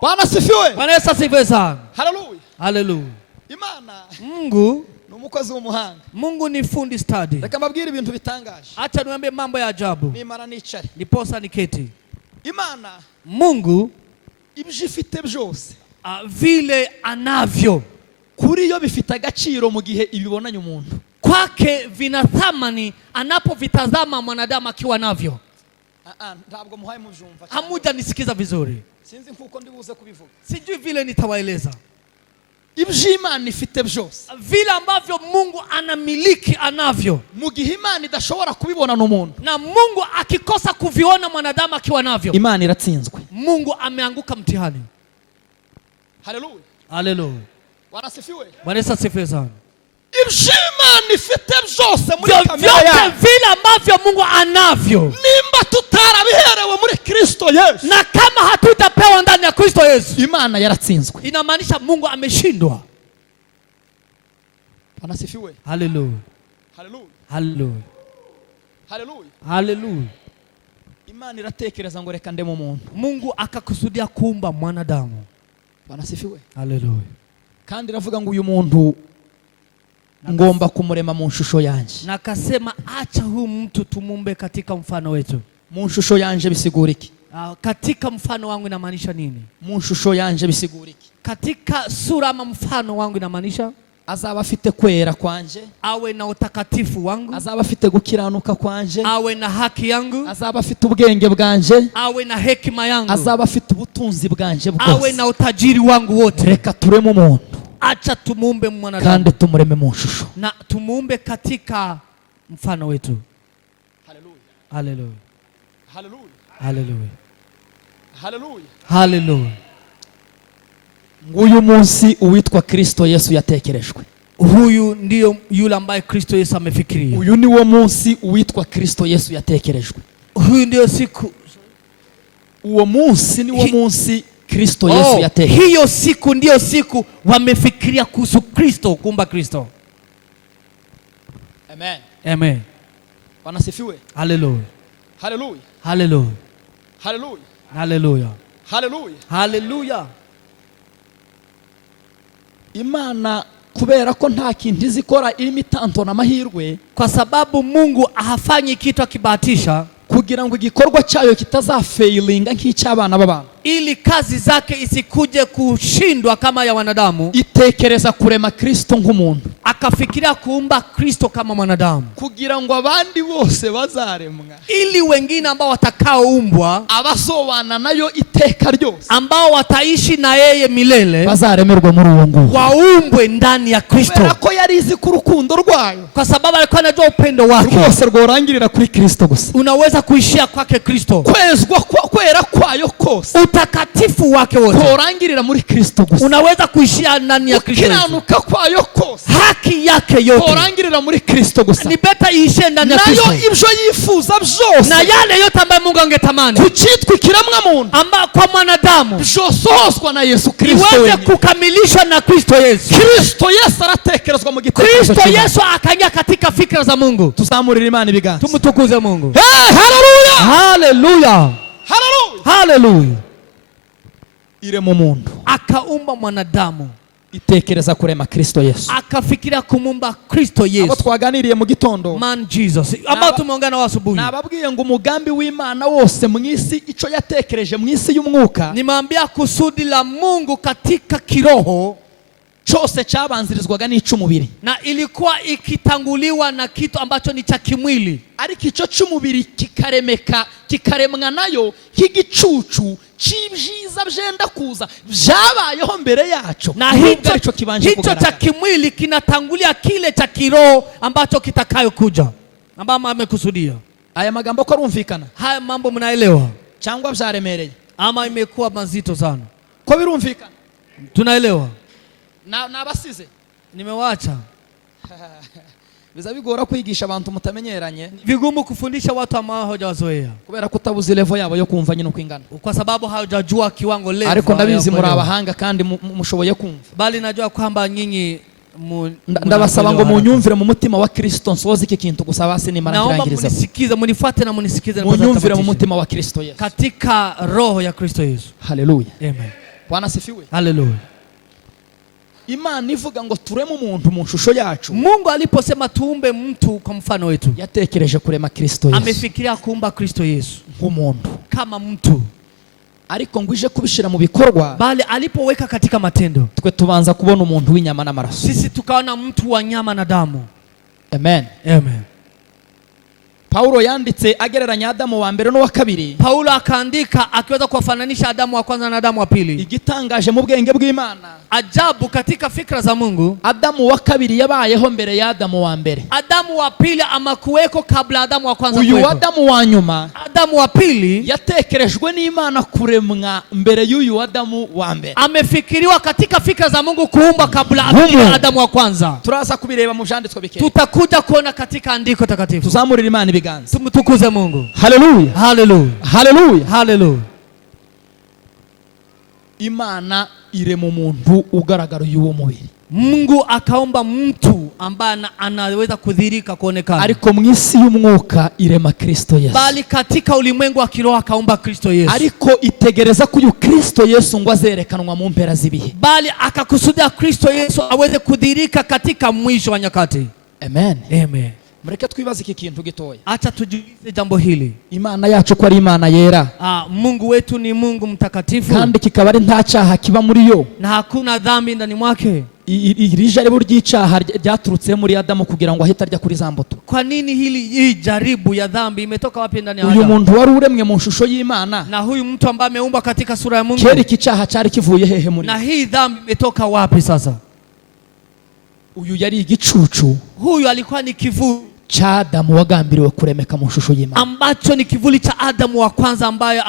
Bwana sifiwe. Bwana Yesu asifiwe sana. Haleluya. Haleluya. Imana, Mungu ni umukozi w'umuhanga. Mungu ni fundi study. Reka mbabwire ibintu bitangaje. Acha niwaambie mambo ya ajabu. Nimara nicare. Niposa niketi. Imana, Mungu ibyo ifite byose, vile anavyo, kuri yo bifite agaciro mu gihe ibibonanye umuntu. Kwake vina thamani anapovitazama mwanadamu akiwa navyo. Ntabwo muhaye muvyumva. Hamuja nisikiza vizuri. Sinzi nkuko ndibuze kubivuga. Sijui vile nitawaeleza. Ibyo Imana ifite byose, vile ambavyo Mungu anamiliki anavyo, mu gihe Imana idashobora kubibona n'umuntu, na Mungu akikosa kuviona mwanadamu akiwa navyo, Imana iratsinzwe. Mungu ameanguka mtihani. Haleluya. Haleluya. Bwana sifiwe. Bwana Yesu asifiwe sana. Ibyo Imana ifite byose muri kamera yayo, vile ambavyo Mungu anavyo, nimba tutarabiherewe muri Kristo Yesu, na kama hatutapewa ndani ya Kristo Yesu, Imana yaratsinzwe. Inamaanisha Mungu ameshindwa. Bwana sifiwe. Haleluya. Haleluya. Haleluya. Haleluya. Haleluya. Imana iratekereza ngo reka ndemo umuntu. Mungu akakusudia kuumba mwanadamu. Bwana sifiwe. Haleluya. Kandi iravuga ngo uyu muntu ngomba kumurema mu nshusho yanje. Na akasema acha huyu mtu tumumbe katika mfano wetu. Mu nshusho yanje bisigura iki? Katika mfano wangu inamaanisha nini? Mu nshusho yanje bisigura iki? Katika sura ama mfano wangu inamaanisha azaba afite kwera kwanje, awe na utakatifu wangu, azaba afite gukiranuka kwanje, awe na haki yangu, azaba afite ubwenge bwanje, awe na hekima yangu, azaba afite ubutunzi bwanje bwose, awe na utajiri wangu wote. Reka tureme umuntu, acha tumuumbe mwanadamu, kandi tumureme mu nshusho, na tumuumbe katika mfano wetu. Hallelujah. Hallelujah. Hallelujah. Hallelujah. Hallelujah. Hallelujah. Nguyu munsi uwitwa Kristo Yesu yatekerejwe. Huyu ndio yule ambaye Kristo Yesu amefikiria. Uyu ni wo munsi uwitwa Kristo Yesu yatekerejwe. Huyu ndio siku, uwo munsi ni wo munsi Kristo Yesu yatekerejwe. Hiyo siku ndio siku wamefikiria kuhusu Kristo, kuumba Kristo. Amen. Amen. Wanasifiwe. Hallelujah. Hallelujah. Hallelujah. Hallelujah. Hallelujah. Hallelujah. Hallelujah. Imana kubera ko nta kintu izikora irimo itanto n'amahirwe, kwa sababu Mungu hafanyi kitu akibahatisha, kugira ngo igikorwa cyayo kitazafailinga nk'icy'abana b'abantu, ili kazi zake isikuje kushindwa kama ya wanadamu, itekereza kurema Kristo nk'umuntu, akafikiria kuumba Kristo kama mwanadamu, kugira ngo abandi bose bazaremwa, ili wengine ambao watakaoumbwa, abazobana nayo iteka ryose, ambao wataishi na yeye milele, bazaremerwa muri uwo nguwo, waumbwe ndani ya Kristo. Kubera ko yarizi ku rukundo rwayo, kwa sababu alikuwa anajua upendo wake rwose rworangirira kuri Kristo gusa, unaweza kuishia kwake Kristo, kwezwa kwera kwayo kose, utakatifu wake wote rworangirira muri Kristo gusa, unaweza kuishia ndani ya Kristo, ukiranuka kwayo kose, haki yake yote rworangirira muri Kristo gusa, ni beta iishie ndani ya Kristo, nayo ibyo yifuza byose, na yale yote ambayo Mungu angetamani kucitwa ikiramwa muntu, amba kwa mwanadamu byosohozwa na Yesu Kristo, iweze kukamilishwa na Kristo Yesu. Kristo Yesu aratekerezwa mu gitekerezo Kristo Yesu akaingia katika fikra za Mungu. Tuzamurira Imana ibiganza, tumtukuze Mungu. Hallelujah. Hallelujah. Hallelujah. Hallelujah. Ire mu muntu akaumba mwanadamu, itekereza kurema Kristo Yesu, akafikiria kumumba Kristo Yesu. abo twaganiriye mu gitondo, Man Jesus, ambao tumeongea na asubuhi, nababwiye ngo umugambi w'Imana wose mu isi, ico yatekereje mu isi y'umwuka, nimeambia kusudi la Mungu katika kiroho cyose cyabanzirizwaga n'icumubiri, na ilikuwa ikitanguliwa na kitu ambacho ni cha kimwili, ariko ico cy'umubiri kikaremwa nayo nk'igicucu cy'ibyiza byenda kuza byabayeho mbere yacu, na hicho cha kimwili kinatangulia kile cha kiroho ambacho kitakayokuja, ambamo amekusudia. Aya magambo ko arumvikana? Haya mambo mnaelewa Cyangwa byaremereye ama imekuwa mazito sana? Ko birumvikana? Tunaelewa. Na basize nimewacha biza bigora kwigisha abantu mutamenyeranye, vigumu kufundisha watu ambao hawajazoea, kubera kutabuze level yabo yo kumva nyine uko ingana, kwa sababu hawajajua kiwango level. Ariko ndabizi muri abahanga kandi mushoboye kumva, bali najua kwamba nyinyi ndabasaba ngo munyumvire mu mutima wa Kristo, nsoze iki kintu gusaba sini marangirangiriza. Naomba munisikize, munifuate na munisikize, munyumvire mu mutima wa Kristo Yesu, katika roho ya Kristo Yesu. Hallelujah. Amen. Bwana sifiwe. Hallelujah. Imana ivuga ngo tureme umuntu mu shusho yacu. Mungu aliposema tuumbe mtu kwa mfano wetu, yatekereje kurema Kristo Yesu, amefikiria kuumba Kristo Yesu nk'umuntu, kama mtu, ariko ngo ije kubishira mu bikorwa, bali alipoweka katika matendo, twe tubanza kubona umuntu w'inyama n'amaraso, sisi tukaona mtu wa nyama na damu. Amen. Amen. Paulo yanditse agereranya Adamu wa mbere no wa kabiri. Paulo akaandika akiweza kuwafananisha Adamu wa kwanza na Adamu wa pili. Igitangaje mu bwenge bw'Imana, ajabu katika fikra za Mungu, Adamu wa kabiri yabayeho mbere ya Adamu wa mbere. Adamu wa pili amakuweko kabla Adamu wa kwanza kuweko. Uyu Adamu wa nyuma, Adamu wa pili, yatekerejwe n'Imana kuremwa mbere y'uyu Adamu wa mbere. Amefikiriwa katika fikra za Mungu kuumba kabla ya Adamu wa kwanza. Turaza kubireba mu byanditswe bike, tutakuja kuona katika andiko takatifu. Tuzamurira Imana ibiganza, tumtukuze Mungu. Hallelujah. Hallelujah. Hallelujah. Hallelujah. Imana irema umuntu ugaragara y'uwo mubiri. Mungu akaomba mtu ambaye anaweza kudhirika kuonekana, ariko mu isi y'umwuka irema Kristo Yesu, bali katika ulimwengu wa kiroho akaomba Kristo Yesu, ariko itegereza ko uyu Kristo Yesu ngo azerekanwa mu mpera z'ibihe, bali akakusudia Kristo Yesu aweze kudhirika katika mwisho wa nyakati. Amen. Amen. Mureke twibaze iki kintu gitoya. Acha tujiulize jambo hili. Imana yacu ko ari Imana yera. Mungu wetu ni Mungu mtakatifu, kandi kikaba ari nta cyaha kiba muri yo, na hakuna dhambi ndani mwake. Iri jaribu ry'icyaha ryaturutse muri Adamu kugira ngo ahita arya kuri za mbuto. Kwa nini hii jaribu ya dhambi imetoka wapi ndani ya Adamu? Uyu muntu wari uremwe mu shusho y'Imana, na huyu mtu ambaye ameumba katika sura ya Mungu, kera iki cyaha cyari kivuye hehe muri? Na hii dhambi imetoka wapi sasa? Uyu yari igicucu, huyu alikuwa ni kivu cha Adamu wagambiriwe kuremeka mu shusho y'Imana, ambacho ni kivuli cha Adamu wa kwanza ambaye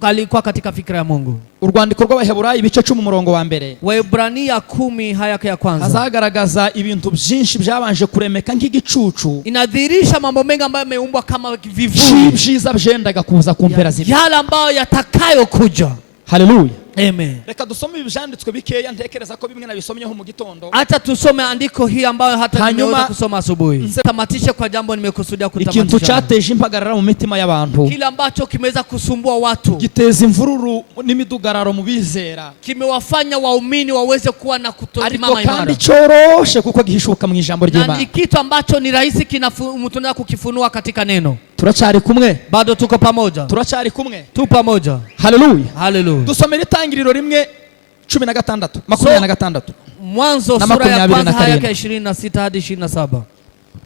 alikuwa katika fikra ya Mungu. Urwandiko rw'Abaheburayo ibice 10 umurongo wa mbere, Waebrania 10 haya ya kwanza, hazagaragaza ibintu byinshi byabanje kuremeka nk'igicucu, inadhihirisha mambo mengi ambayo yameumbwa kama vivuli byiza byendaga kuza ku mpera z'ibihe, yale ambayo yatakayokuja. Haleluya, amen. Reka dusome ibyanditswe bikeya, ntekereza ko bimwe nabisomyeho mu gitondo. Acha tusome andiko hii ambayo hata nimeweza kusoma asubuhi. Tamatishe kwa jambo nimekusudia kutamatisha. Ikintu cyateje impagarara mu mitima y'abantu, kile ambacho kimeweza kusumbua watu, giteza imvururu n'imidugararo mu bizera, kimewafanya waumini waweze kuwa na kutosimama imara, kandi cyoroshe kuko gihishuka mu ijambo ry'Imana. Na ni kitu ambacho ni rahisi tunaweza kukifunua katika neno. Turacari kumwe, bado tuko pamoja, turacari kumwe, tu pamoja. Haleluya, haleluya. Dusomera Itangiriro 1:16 Mwanzo sura ya kwanza haya ya 26 hadi 27.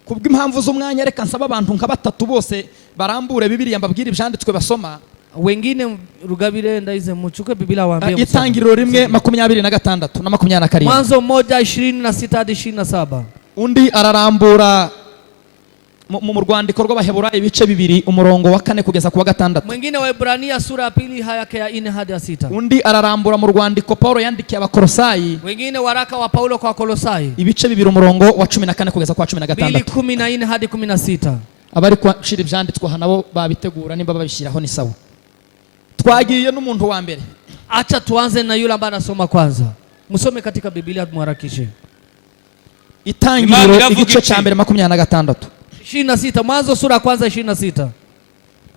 Kubw'impamvu z'umwanya reka nsaba abantu nka batatu bose barambure Bibiliya mbabwira ibyanditswe basoma, wengine rugabire ndaize muchuke Biblia waambie. Itangiriro 1:26 na 27. Mwanzo 1:26 hadi 27. Undi ararambura mu rwandiko rw'Abaheburayo ibice 2 umurongo wa 4 kugeza ku wa 6. Mwingine Waebrania sura ya 2 haya ya 4 hadi 6. Undi ararambura mu rwandiko Paulo yandikiye Abakolosayi, wengine waraka wa Paulo kwa Kolosai ibice 2 umurongo wa 14 kugeza kwa 16. 2:14 hadi 16. Abari kwashira ibyanditswe hanabo babitegura nimba babishyiraho ni sawa. Twagiye n'umuntu wa mbere, acha tuanze na yule ambaye anasoma kwanza. Musome katika Biblia tumharakishe. Itangiriro igice cya mbere 26. 26. Mwanzo sura ya kwanza 26.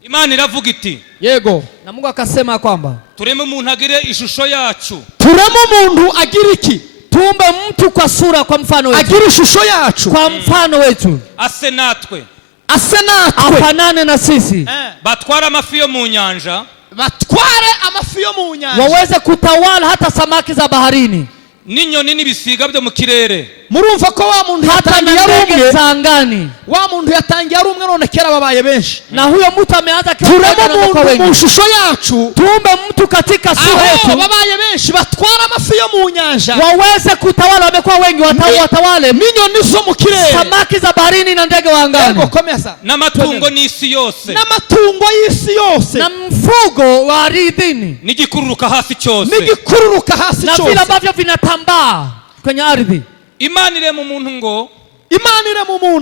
Imana iravuga iti, yego, na Mungu akasema kwamba tureme umuntu agire ishusho yacu. Tureme umuntu agira iki? Tuumbe mtu kwa sura, kwa mfano wetu. Agira ishusho yacu, kwa mfano wetu. Ase natwe, afanane na sisi. Batwara amafi yo mu nyanja, batware amafi yo mu nyanja, waweze kutawala hata samaki za baharini, n'inyoni n'ibisiga byo mu kirere. Murumva ko wa muntu yatangiye ari umwe zangani, wa muntu yatangiye ari umwe none kera babaye benshi, na huyo mtu ameanza turemo mu shusho yacu, tuumbe mtu katika sura yetu, babaye benshi batwara amafi yo mu nyanja, waweze kutawala, wamekuwa wengi, watawale n'inyoni zo mu kirere, samaki za baharini na ndege wa angani, n'amatungo n'isi yose, n'amatungo y'isi yose, na mfugo wa ardhini, n'igikururuka hasi cyose, na vile ambavyo vinatambaa kwenye ardhi. Imana ire mu muntu ngo,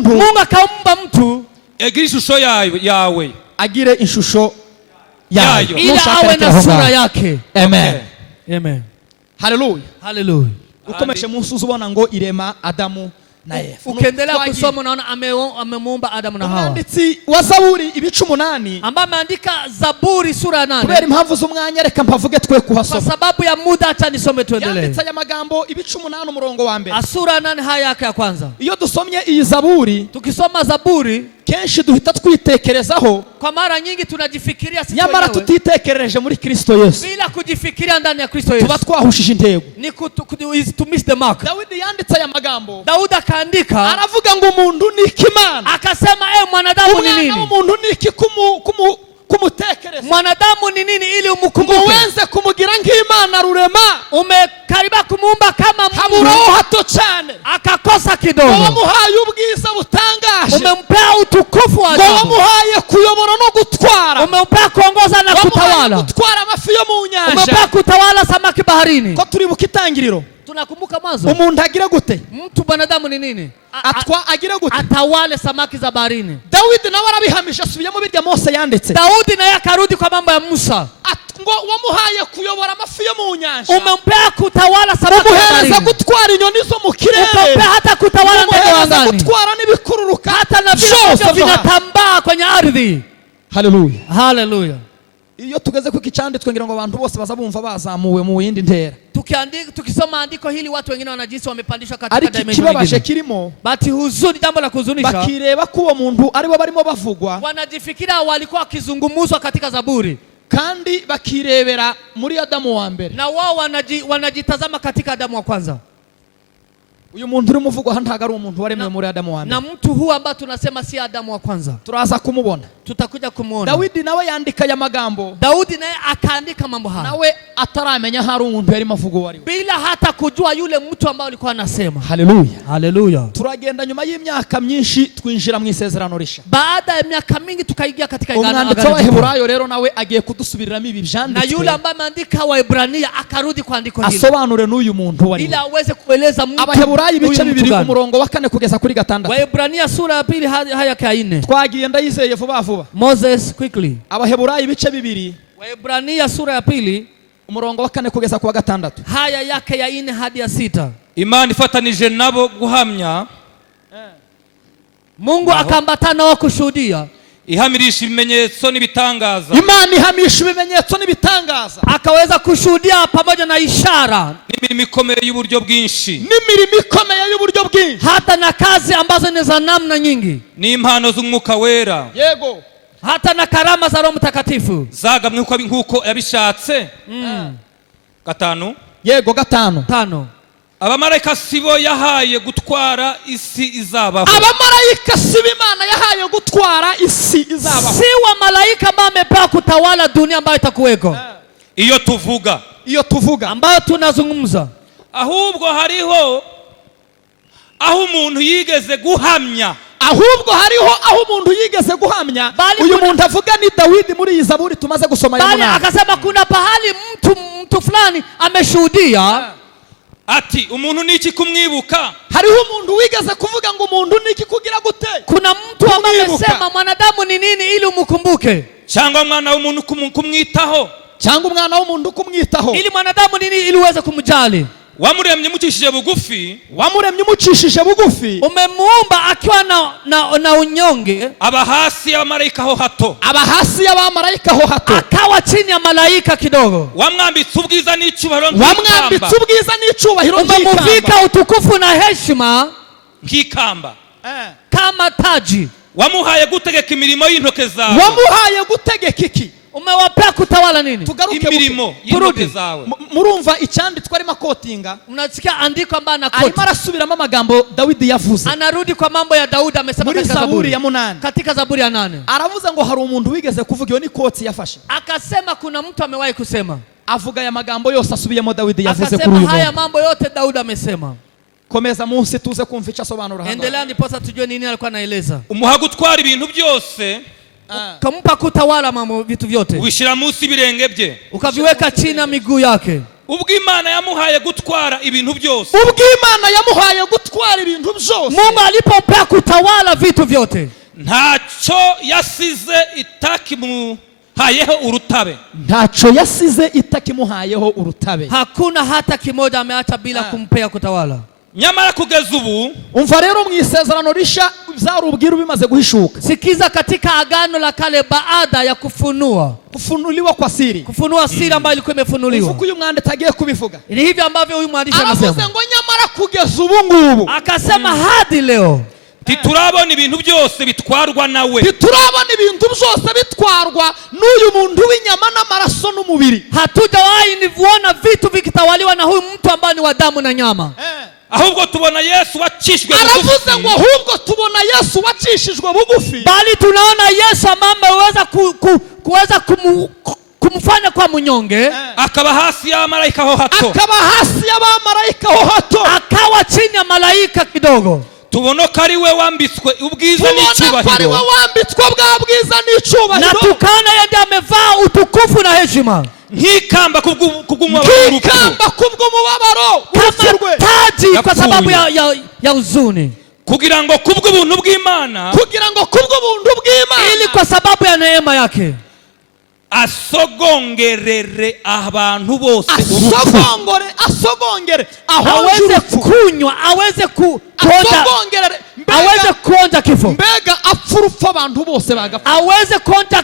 Mungu akaumba mtu agire ishusho yawe, agire ishusho yayo, ili awe na sura yake. Amen. Amen. Haleluya, haleluya. Ukomeshe munsi uzubona ngo irema Adamu na Eva. Ukiendelea kusoma unaona amemuumba Adamu na Hawa. Umwanditsi wa Zaburi ibice 8 ambaye ameandika Zaburi sura 8. Kubera impamvu z'umwanya reka mpavuge twe kuhasoma. Kwa sababu ya muda acha nisome tuendelee. Yanditse aya magambo ibice 8 umurongo wa mbere. Sura 8 haya yake ya kwanza. Iyo dusomye iyi Zaburi, tukisoma Zaburi kenshi duhita twitekerezaho, kwa mara nyingi tunajifikiria sisi nyamara tutitekereje muri Kristo Yesu, bila kujifikiria ndani ya Kristo Yesu, tuba twahushije intego, ni to miss the mark. Daudi yanditse aya magambo, Daudi akaandika, aravuga ngo umuntu ni ikimana, akasema mwanadamu ni nini, umuntu ni iki kumutekereza, mwanadamu ni nini ili umukumbuke, uwenze kumugira nk'Imana rurema, umekariba kumuumba kama Mungu, haburaho hato cyane, akakosa kidogo, wamuhaye ubwiza butangaje, umempea utukufu wa ajabu, wamuhaye kuyobora no gutwara, umempea kuongoza na kutawala, gutwara amafi yo mu nyanja, umempea kutawala samaki baharini. Ko turibuka Itangiriro, tunakumbuka Mwanzo, umuntu agira gute, mtu mwanadamu ni nini, agira gute, atawale samaki za baharini. Daudi nawe arabihamisha, asubiyemo birya Mose yanditse. Daudi naye akarudi kwa mambo ya Musa, ngo wamuhaye kuyobora amafi yo mu nyanja, umempea kutawala samaki za baharini, umuhereza gutwara inyoni zo mu kirere, umempea hata kutawala ndege wa angani, gutwara n'ibikururuka, hata na vile vinatambaa kwenye ardhi. Haleluya, haleluya. Iyo tugeze ku kicanditswe ngira ngo abantu bose bazabumva bazamuwe mu yindi ntera. Tukisoma andiko hili watu wengine wanajisi wamepandishwa katika dimension nyingine. Kibabashe kirimo, bati huzuni, jambo la kuhuzunisha, bakireba ko uwo muntu ari bo barimo bavugwa, wanajifikira walikuwa wakizungumzwa katika Zaburi, kandi bakirebera muri Adamu wa mbere, na wao wanajitazama katika Adamu wa kwanza. uyu muntu urimo uvugwa ntago ari umuntu waremewe muri Adamu wa mbere. Na mtu huyu ambaye tunasema si Adamu wa kwanza. Turaza kumubona. Tutakuja kumuona. Daudi nawe yandika ya magambo. Daudi naye akaandika mambo haya. Nawe ataramenya hari umuntu yari mavugo wari. Bila hata kujua yule mtu ambaye alikuwa anasema. Haleluya. Haleluya. Turagenda nyuma y'imyaka myinshi twinjira mu isezerano risha. Baada ya miaka mingi tukaingia katika agano. Umwanditsi wa Heburayo rero nawe agiye kudusubiriramo ibi byanditswe. Na yule ambaye ameandika wa Ibrania akarudi kwa andiko hili. Asobanure n'uyu muntu wari. Ila aweze kueleza mtu. Abaheburayo ibice bibiri ku murongo wa 4 kugeza kuri 6. Wa Ibrania sura ya 2 haya ka 4. Twagiye ndayizeye vuba vuba. Moses quickly. Abaheburayo ibice bibiri. Wa Ibrania sura ya 2 umurongo wa 4 kugeza ku 6. Haya yake ya 4 hadi ya 6. Imana ifatanije nabo guhamya. Mungu akambatana wa kushuhudia. Ihamirisha ibimenyetso n'ibitangaza. Imana ihamisha ibimenyetso n'ibitangaza. Akaweza kushuhudia pamoja na ishara. N'imirimo ikomeye y'uburyo bwinshi. N'imirimo ikomeye y'uburyo bwinshi. Hata na kazi ambazo ni za namna nyingi. N'impano z'umwuka wera. Yego. Hata na karama za Roho Mtakatifu. Zagamwe nkuko yabishatse. 5. Yego 5. Abamarayika sibo yahaye gutwara isi izabaho. Abamarayika sibo Imana yahaye gutwara isi izabaho. Si wa malaika ambao amepewa kutawala dunia ambayo itakuweko. Iyo tuvuga ambayo tunazungumza. Ahubwo hariho aho umuntu yigeze guhamya. Ahubwo hariho aho umuntu yigeze guhamya. Uyu muntu avuga ni Dawidi muri iyi Zaburi tumaze gusoma ya 8. Bali akasema kuna pahali mtu fulani ameshuhudia. Ati umuntu niki kumwibuka? Hariho umuntu wigeze kuvuga ngo umuntu niki kugira gute? Kuna mtu ambaye amesema mwanadamu ni nini ili umukumbuke? Cyangwa mwana w'umuntu kumwitaho? Cyangwa umwana w'umuntu kumwitaho? Ili mwanadamu nini ili uweze kumjali? Wamuremye mucishije bugufi. Wamuremye mucishije bugufi. Umemuumba akiwa na unyonge. Aba hasi y'abamarayika ho hato. Aba hasi y'abamarayika ho hato. Akawa chini ya malaika kidogo. Wamwambitse ubwiza n'icyubahiro nk'ikamba. Wamwambitse ubwiza n'icyubahiro nk'ikamba. Umemuvika utukufu na heshima nk'ikamba. Kama taji. Wamuhaye gutegeka imirimo y'intoke zawe. Wamuhaye gutegeka iki? Umewapea kutawala nini? Imirimo y'intoke zawe. Murumva icyanditswe arimo kotinga. Mnasikia andiko ambalo anakoti. Arimo arasubiramo amagambo Dawidi yavuze. Anarudi kwa mambo ya Daudi amesema katika Zaburi ya 8. Katika Zaburi ya 8. Aravuze ngo hari umuntu wigeze kuvuga iyo ni koti yafashe. Akasema kuna mtu amewahi kusema. Avuga ya magambo yose asubiyemo Dawidi yavuze kuri uyu. Akasema haya mambo yote Daudi amesema. Komeza munsi tuze kumva icyo asobanura hano. Endelea ndipo tujue nini alikuwa anaeleza. Umuha gutwara ibintu byose. Kampa kutawala mambo vitu vyote. Ubishira munsi birenge bye. Ukaviweka chini ya miguu yake. Ubwo Imana yamuhaye gutwara ibintu byose. Ubwo Imana yamuhaye gutwara ibintu byose. Mungu alipopea kutawala vitu vyote. Ntacyo yasize itakimuhayeho urutabe. Ntacyo yasize itakimuhayeho urutabe. Hakuna hata kimoja ameacha bila kumpea kutawala. Nyamara kugeza ubu umva rero mu isezerano risha byarubwira bimaze guhishuka. Sikiza katika agano la kale baada ya kufunuliwa kwa siri. Kufunua siri ambayo ilikuwa imefunuliwa. Ufuku uyu mwanditsi agiye kubivuga. Ni hivi ambavyo huyu mwandishi anasema. Aravuze ngo nyamara kugeza ubu ngubu. Akasema hadi leo. Titurabona ibintu byose bitwarwa nawe. Titurabona ibintu byose bitwarwa n'uyu muntu w'inyama n'amaraso n'umubiri. Hatujawahi nivuona vitu vikitawaliwa na huyu mtu ambaye ni wa damu na nyama. Ahubwo tubona Yesu wacishijwe bugufi. Aravuze ngo ahubwo tubona Yesu wacishijwe bugufi. Bali tunaona Yesu ambaye kuweza kumfanya kwa mnyonge. Akaba hasi ya malaika ho hato. Akaba hasi ya malaika ho hato. Akawa chini ya malaika kidogo. Tubona ko ari we wambitswe ubwiza n'icyubahiro. Tubona ko ari we wambitswe bwa bwiza n'icyubahiro. Na tukana yeye amevaa utukufu na heshima. Nk'ikamba kubw'umubabaro. Nk'ikamba kubw'umubabaro. Kama taji kwa sababu ya huzuni. Kugira ngo kubw'ubuntu bw'Imana. Kugira ngo kubw'ubuntu bw'Imana. Ili kwa sababu ya neema yake. Asogongerere abantu bose. Asogongere aweze kunywa, aweze kuonja, aweze kuonja kifo. Mbega apfurufa abantu bose bagapfa. Aweze kuonja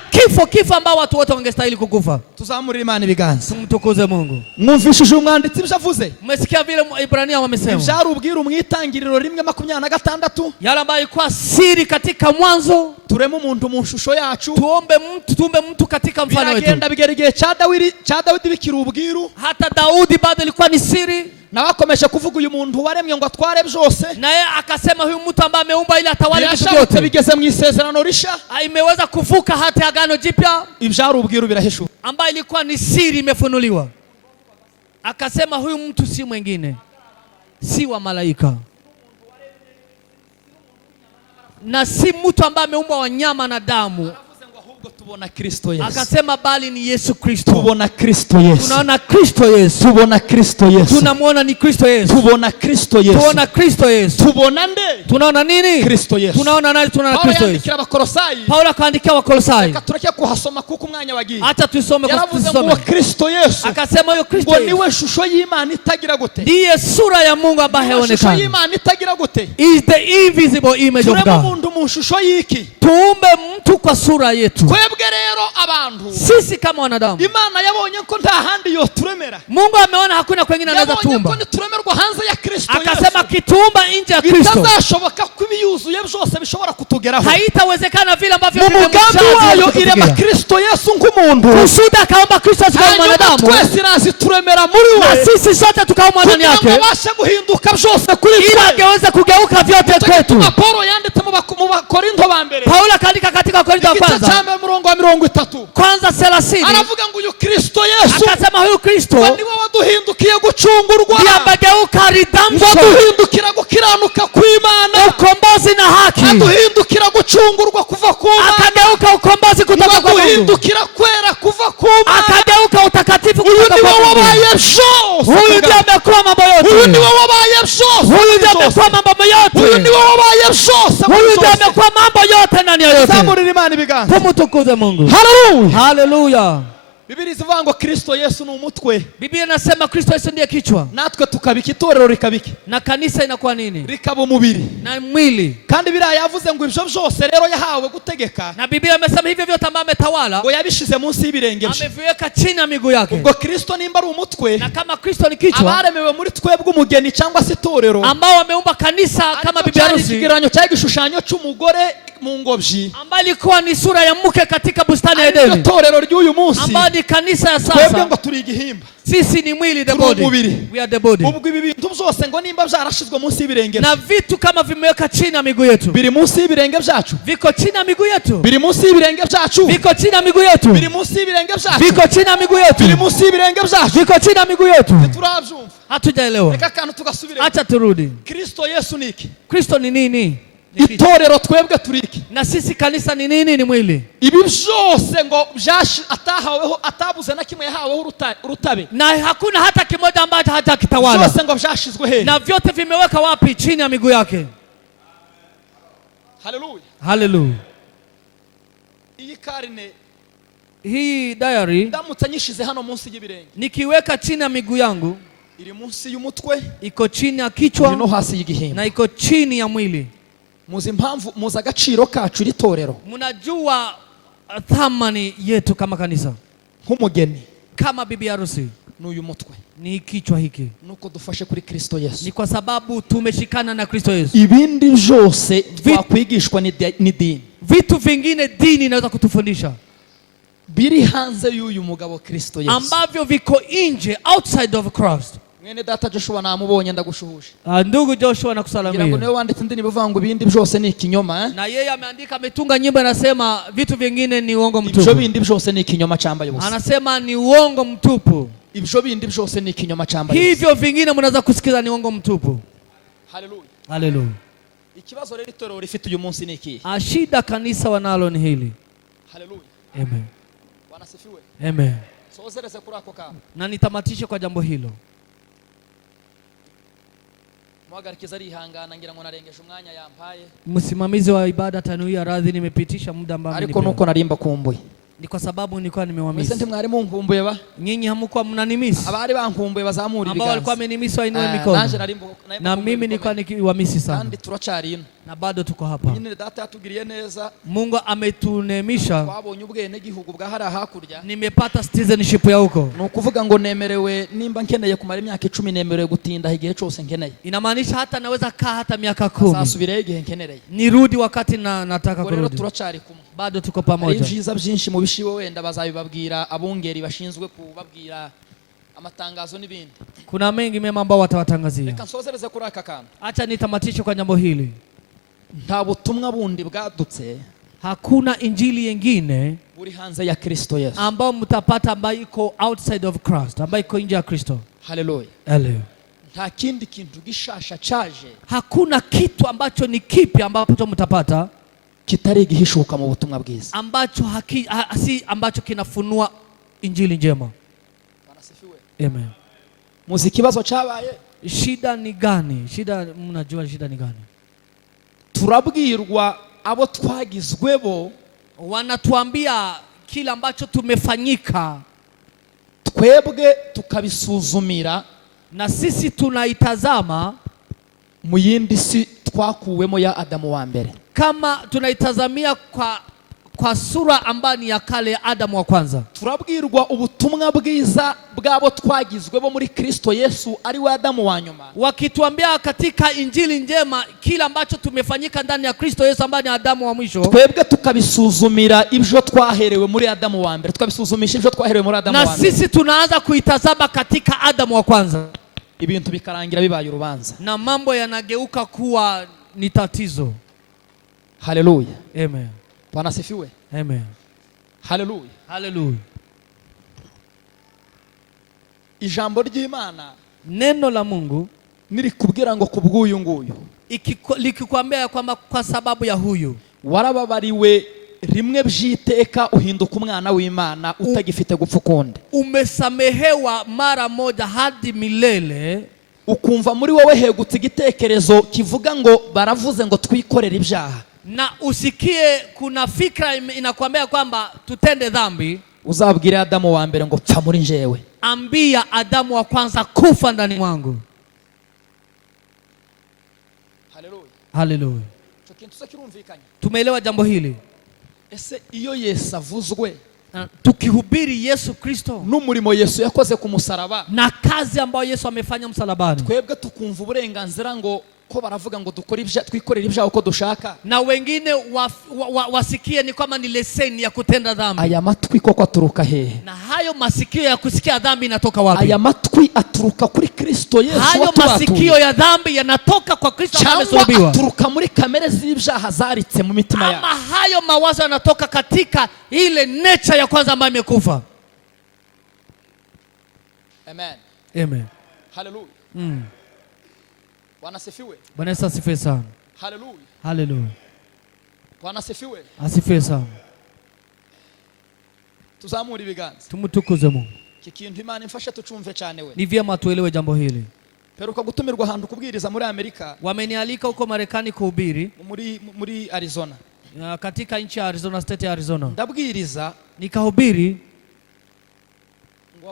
kifo ambao watu wote wangestahili kukufa. Tuzamurira Imana ibiganza. Tumtukuze Mungu. Mwumvishije umwanditsi ibyavuze. Mmesikia vile Ibrania wamesema. Ibyarubwira umwitangiriro 1:26. Yale ambayo ilikuwa siri katika mwanzo. Tureme umuntu mu shusho yacu. Tuumbe mtu katika mfano wetu. Biragenda bigera igihe cha Dawidi bikiri ubwiru. Hata Daudi bado ilikuwa ni siri. nabakomeje kuvuga uyu muntu waremye ngo atware byose, naye akasema huyu mtu ambaye ameumba ili atawale vitu vyote bigeze mu isezerano risha, imeweza kuvuka hata agano jipya, ibyari ubwiru birahishuka, ambayo ilikuwa ni siri imefunuliwa. Akasema huyu mtu si mwingine, si wa malaika, na si mtu ambaye ameumba wanyama na damu. Tubona Kristo Yesu. Akasema bali ni Yesu Kristo. Tubona Kristo Yesu. Tunaona Kristo Yesu. Tubona Kristo Yesu. Tunamuona ni Kristo Yesu. Tubona Kristo Yesu. Tunaona Kristo Yesu. Tubona nde? Tunaona nini? Kristo Yesu. Tunaona nani? Tunaona Kristo Yesu. Paulo yandikira Abakolosai. Paulo akaandikia Wakolosai. Tureke kuhasoma kuko umwanya wagiye. Acha tusome kwa tusome. Yaravuze ngo Kristo Yesu. Akasema huyo Kristo Yesu. Ngo niwe shusho y'Imana itagira gute? Ndiye sura ya Mungu ambaye haonekani. Shusho y'Imana itagira gute? Is the invisible image of God. Turemo mundu mu shusho y'iki? Tuumbe mtu kwa sura yetu. Twebwe rero abantu. Sisi kama wanadamu. Imana yabonye ko nta handi yo turemera. Mungu ameona hakuna kwingine anaweza tuumba. Yabonye ko turemerwa hanze ya Kristo Yesu. Akasema kituumba nje ya Kristo. Bitazashoboka kubiyuzuye byose bishobora kutugeraho. Haitawezekana vile ambavyo umugambi wayo irema Kristo Yesu nk'umuntu. Kusuda kaomba Kristo kama mwanadamu. Twese nazi turemera muri we. Na sisi sote tukaomba ndani yake. Abasha guhinduka byose kuri twe. Ili angeweza kugeuka vyote kwetu. Paulo yanditse mu Bakorinto ba mbere. Paulo akaandika katika Wakorinto wa kwanza. Igice murongo wa 30. Kwanza 30. Aravuga ngo uyu Kristo Yesu. Akasema huyu Kristo. Niwe waduhindukiye gucungurwa. Yabageuka redemption. Waduhindukira gukiranuka kw'Imana. Ukombozi na haki. Aduhindukira gucungurwa kuva ku Mana. Akageuka ukombozi kutoka kwa Mungu. Aduhindukira kwera kuva ku Mana. Akageuka utakatifu kutoka kwa Mungu. Wabaye byose. Huyu ndiye amekuwa mambo yote. Huyu ndiye wabaye byose. Huyu ndiye amekuwa mambo yote. Huyu ndiye wabaye byose. Huyu ndiye amekuwa mambo yote ndani ya yote. Samurira Imana ibiganza. Tumutukuze Mungu. Haleluya. Haleluya. Biblia ivuga ngo Kristo Yesu ni umutwe. Biblia inasema Kristo Yesu ndiye kichwa. Natwe tukabika itorero rikabiki. Na kanisa inakuwa nini? Rikaba umubiri. Na mwili. Kandi Biblia yavuze ngo ibyo byose rero yahawe gutegeka. Na Biblia imesema hivyo vyote ambavyo ametawala. Ngo yabishize munsi y'ibirenge bye. Ameviweka chini ya miguu yake. Ubwo Kristo nimba ari umutwe. Na kama Kristo ni kichwa. Abaremewe muri twebwe umugeni cyangwa se itorero. Ambao wameumba kanisa kama bibi harusi. Ikigereranyo cya gishushanyo cy'umugore mu ngobyi. Ambayo ilikuwa ni sura ya mke katika bustani ya Edeni. Itorero ry'uyu munsi. Ambayo ni kanisa ya sasa. Twebwe ngo turi igihimba. Sisi ni mwili, the body. We are the body. Ubwo ibi bintu byose ngo nimba byarashizwe munsi y'ibirenge. Na vitu kama vimeweka chini ya miguu yetu. Biri munsi y'ibirenge byacu. Viko chini ya miguu yetu. Biri munsi y'ibirenge byacu. Viko chini ya miguu yetu. Biri munsi y'ibirenge byacu. Viko chini ya miguu yetu. Biri munsi y'ibirenge byacu. Viko chini ya miguu yetu. Turabyumva. Hatujaelewa. Reka kantu tugasubire. Acha turudi. Kristo Yesu niki? Kristo ni nini? Itorero twebwe turiki. Na sisi kanisa ni nini? Ni mwili. Ibi byose ngo atahaweho atabuze na kimwe yahaweho urutabe. Na hakuna hata kimoja ambacho hajakitawala. Byose ngo byashizwe he. Na vyote vimeweka wapi? Chini ya miguu yake. Haleluya. Haleluya. Iyi karine hii diary ndamutse nyishize hano munsi y'ibirenge. Nikiweka chini ya miguu yangu iri munsi y'umutwe, iko chini ya kichwa no hasi y'igihimba. Na iko chini ya mwili. Muzi impamvu muza agaciro kacu ritorero. Mnajua thamani yetu kama kanisa. Nk'umugeni kama bibi harusi n'uyu mutwe. Ni kichwa hiki. Nuko dufashe kuri Kristo Yesu. Ni kwa sababu tumeshikana na Kristo Yesu. Ibindi byose twakwigishwa ni dini. Vitu vingine dini inaweza kutufundisha. Biri hanze y'uyu mugabo Kristo Yesu. Ambavyo viko nje, outside of Christ. Mwene data Joshua namubonye ndagushuhuje. Ndugu Joshua nakusalimia. Ngira ngo niwe wanditse ndini bivango ibindi byose ni ikinyoma. Na yeye ameandika ametunga nyimbo anasema vitu vingine ni uongo mtupu. Ibyo bindi byose ni ikinyoma cyambaye ubusa. Anasema ni uongo mtupu. Ibyo bindi byose ni ikinyoma cyambaye. Hivyo vingine mnaweza kusikiza ni uongo mtupu. Haleluya. Haleluya. Ikibazo rero itorero rifite uyu munsi ni iki? Ashida kanisa wanalo ni hili. Haleluya. Amen. Wanasifiwe. Amen. Sozereze kuri ako kama. Na nitamatishe kwa jambo hilo. Mwagarikiza arihangana ngira ngo narengeje umwanya yampaye. Msimamizi wa ibada tanuia radhi nimepitisha muda ambao ariko nuko narimba kumbuye. Ni kwa sababu nilikuwa nimewamisi. Mwese mwari munkumbuye ba? Nyinyi hamkuwa mnanimisi. Abari bankumbuye bazamura ibiganza. Ambao walikuwa wamenimisi wainue mikono. Na mimi nilikuwa nikiwamisi sana. Kandi turacari ino. Na bado tuko hapa. Nyine data yatugiriye neza. Mungu ametunemisha. Twabonye ubwene gihugu bwa hara hakurya. Nimepata citizenship ya huko. Nukuvuga ngo nemerewe nimba nkeneye kumara imyaka 10 nemerewe gutinda igihe cyose nkeneye. Inamaanisha hata naweza kaa hata miaka 10. Zasubire igihe nkenereye. Nirudi wakati nataka kurudi. Rero turacari kumwe. Bado tuko pamoja. Ibyiza byinshi mu bishibo wenda bazabibabwira abungeri bashinzwe kubabwira amatangazo n'ibindi. Kuna mengi mema ambao watawatangazia. Reka nsozereze kuri aka kantu. Acha nitamatishe kwa jambo hili. Nta butumwa bundi bwadutse, hakuna injili nyingine buri hanze ya Kristo Yesu ambao mtapata ambayo iko outside of Christ, ambayo iko nje ya Kristo. Hallelujah. Hallelujah. Nta kindi kintu gishasha chaje, hakuna kitu ambacho ni kipi ambacho mtapata kitari gihishuka mu butumwa bwiza, ambacho si ambacho kinafunua injili njema. Amen. Muzi kibazo cyabaye, shida ni gani? Shida, mnajua shida ni gani? Turabwirwa abo twagizwebo, wanatuambia kila ambacho tumefanyika, twebwe tukabisuzumira, na sisi tunaitazama mu yindi si twakuwemo ya Adamu wa mbere, kama tunaitazamia kwa sura ambayo ni ya kale ya Adamu wa kwanza. Turabwirwa ubutumwa bwiza bwabo twagizwebo muri Kristo Yesu ari we Adamu wa nyuma, wakituambia katika injili njema kila ambacho tumefanyika ndani ya Kristo Yesu ambaye ni Adamu wa mwisho, twebwe tukabisuzumira ibyo twaherewe muri Adamu wa mbere, tukabisuzumisha ibyo twaherewe muri Adamu wa mbere, na sisi tunaanza kuitazama katika Adamu wa kwanza, ibintu bikarangira bibaye urubanza, na mambo yanageuka kuwa ni tatizo. Hallelujah. Amen. Bwana sifiwe. Amen. Hallelujah. Hallelujah. Ijambo ry'Imana, neno la Mungu, nirikubwira ngo kubwuyu nguyu, likikwambia kwamba kwa sababu ya huyu warababariwe rimwe byiteka uhinduka umwana w'Imana utagifite gupfa ukundi, umesamehewa mara moja hadi milele, ukumva muri wowe hegutse igitekerezo kivuga ngo baravuze ngo twikorere ibyaha, na usikie kuna fikra inakwambia kwamba tutende dhambi, uzabwire Adamu wa mbere ngo pfa muri njewe, ambia Adamu wa kwanza kufa ndani mwangu. Hallelujah. Hallelujah. Tumeelewa jambo hili? Ese iyo Yesu avuzwe, tukihubiri Yesu Kristo n'umurimo Yesu yakoze ku musaraba, na kazi ambayo Yesu amefanya msalabani, twebwe tukumva uburenganzira ngo ko baravuga ngo dukora ibya twikorera ibyaho uko dushaka, na wengine wasikie ni kama ni leseni ya kutenda dhambi. Aya matwi koko aturuka hehe? Na hayo masikio ya kusikia dhambi inatoka wapi? Aya matwi aturuka kuri Kristo Yesu. Hayo masikio ya dhambi yanatoka kwa Kristo ambaye amesulubiwa, aturuka muri kamere z'ibyaha zaritse mu mitima yao, ama hayo mawazo yanatoka katika ile nature ya kwanza ambayo imekufa. Amen. Amen. Hallelujah. Bwana sifiwe. Bwana asifiwe sana. Hallelujah. Hallelujah. Bwana sifiwe. Asifiwe sana. Tuzamura ibiganza, tumutukuze Mungu. Kikintu Imana imfashe tucumve cyane we. Ni vyema tuelewe jambo hili. Peruka gutumirwa ahantu kubwiriza muri Amerika. Wamenialika huko Marekani kuhubiri muri Arizona. Katika nchi ya Arizona, state ya Arizona. Ndabwiriza, nikahubiri,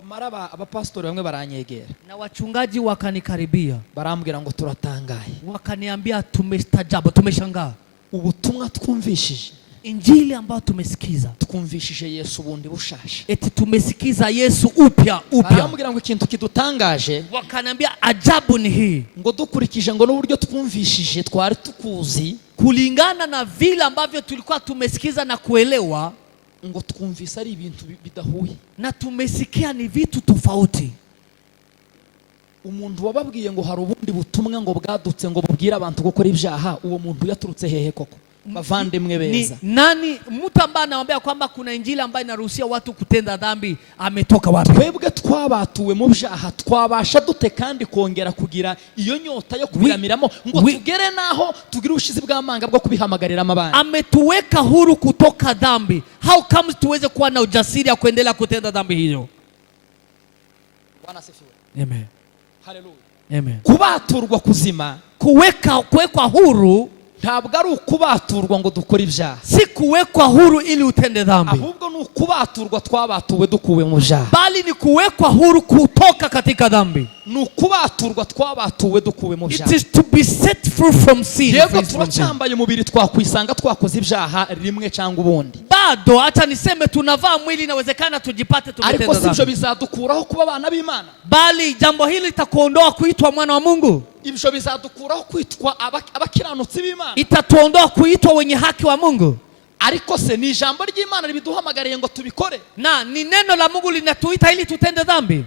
maraba abapastori bamwe baranyegera, na wachungaji wakanikaribia, barambwira ngo turatangaye, wakaniambia tumestajabu, tumeshangaa ubutumwa twumvishije, injili ambayo tumesikiza, twumvishije Yesu bundi bushasha, eti tumesikiza Yesu upya. Barambwira ngo ikintu kidutangaje, wakaniambia ajabu ni hii, ngo dukurikije ngo n'uburyo twumvishije twari tukuzi, kulingana na vile ambavyo tulikuwa tumesikiza na kuelewa, ngo twumvise ari ibintu bidahuye, na tumesikia ni vitu tofauti. Umuntu wababwiye ngo hari ubundi butumwa ngo bwadutse ngo bubwira abantu gukora ibyaha, uwo muntu yaturutse hehe koko? Bavandimwe beza, nani mtu ambaye anawaambia kwamba kuna injili ambayo inaruhusia watu kutenda dhambi ametoka wapi? Twebwe twabatuwe mu byaha, twabasha dute kandi kongera kugira iyo nyota yo kubiramiramo ngo tugere naho tugira ubushizi bw'amanga bwo kubihamagarira amabana. Ametuweka huru kutoka dhambi. How comes tuweze kuwa na ujasiri ya kuendelea kutenda dhambi hiyo? Bwana sifiwe. Amen. Hallelujah. Amen. Kubaturwa kuzima, kuwekwa huru, ntabwo ari ukubaturwa ngo dukora ibyaha, si kuwekwa huru ili utende dhambi, ahubwo ni ukubaturwa twabatuwe dukuwe mu byaha, bali ni kuwekwa huru kutoka katika dhambi. Ni ukubaturwa twabatuwe dukuwe mu byaha. It is to be set free from sin. Yego turacyambaye umubiri twakwisanga twakoze ibyaha rimwe cyangwa ubundi, bado acha niseme tunavaa mwili, inawezekana tujipate tumetenda dhambi, ariko sivyo bizadukuraho kuba abana b'Imana, bali jambo hili litakuondoa kuitwa mwana wa Mungu. Ibyo bizadukuraho kwitwa abakiranutsi b'Imana, itatuondoa kuitwa wenye haki wa Mungu. Ariko se ni ijambo ry'Imana ribiduhamagariye ngo tubikore, na ni neno la Mungu linatuita ili tutende dhambi.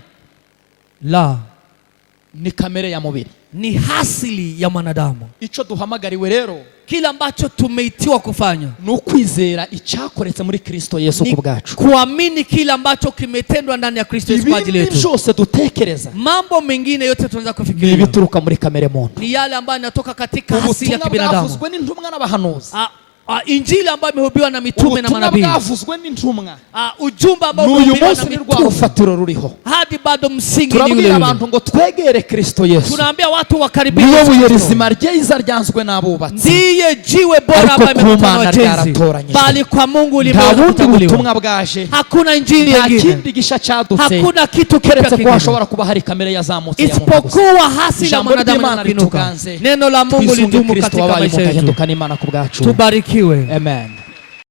La. Ni kamere ya mubiri. Ni hasili ya mwanadamu. Ico duhamagariwe rero, kila ambacho tumeitiwa kufanya ni ukwizera icyakoretse muri Kristo Yesu ku bwacu. Kuamini kila ambacho kimetendwa ndani ya Kristo Yesu kwa ajili yetu. Ibindi byose dutekereza, mambo mengine yote tunaweza kufikiria, ni bituruka muri kamere muntu. Ni yale ambayo yanatoka katika hasili ya kibinadamu. Bwavuzwe n'intumwa n'abahanuzi. Injili ambayo imehubiriwa na mitume na manabii. Bwavuzwe n'intumwa. Ujumbe ambao umehubiriwa na mitume ufatiro ruriho. Hadi bado msingi ni ule. Turabwira abantu ngo twegere Kristo Yesu. Tunaambia watu wakaribie Yesu. Niwe buye rizima ryiza ryanzwe n'abubatsi. Ndiye jiwe bora ambaye imetoka na wajenzi. Bali kwa Mungu limeweza kuchaguliwa. Ubutumwa bwaje. Hakuna injili nyingine. Kindi gisha cyadutse. Hakuna kitu keretse kwa hashobora kuba hari kamere yazamutse ya Mungu. Isipokuwa hasili ya mwanadamu inapinuka. Neno la Mungu lidumu katika maisha yetu. Tubarikiwe. Amen.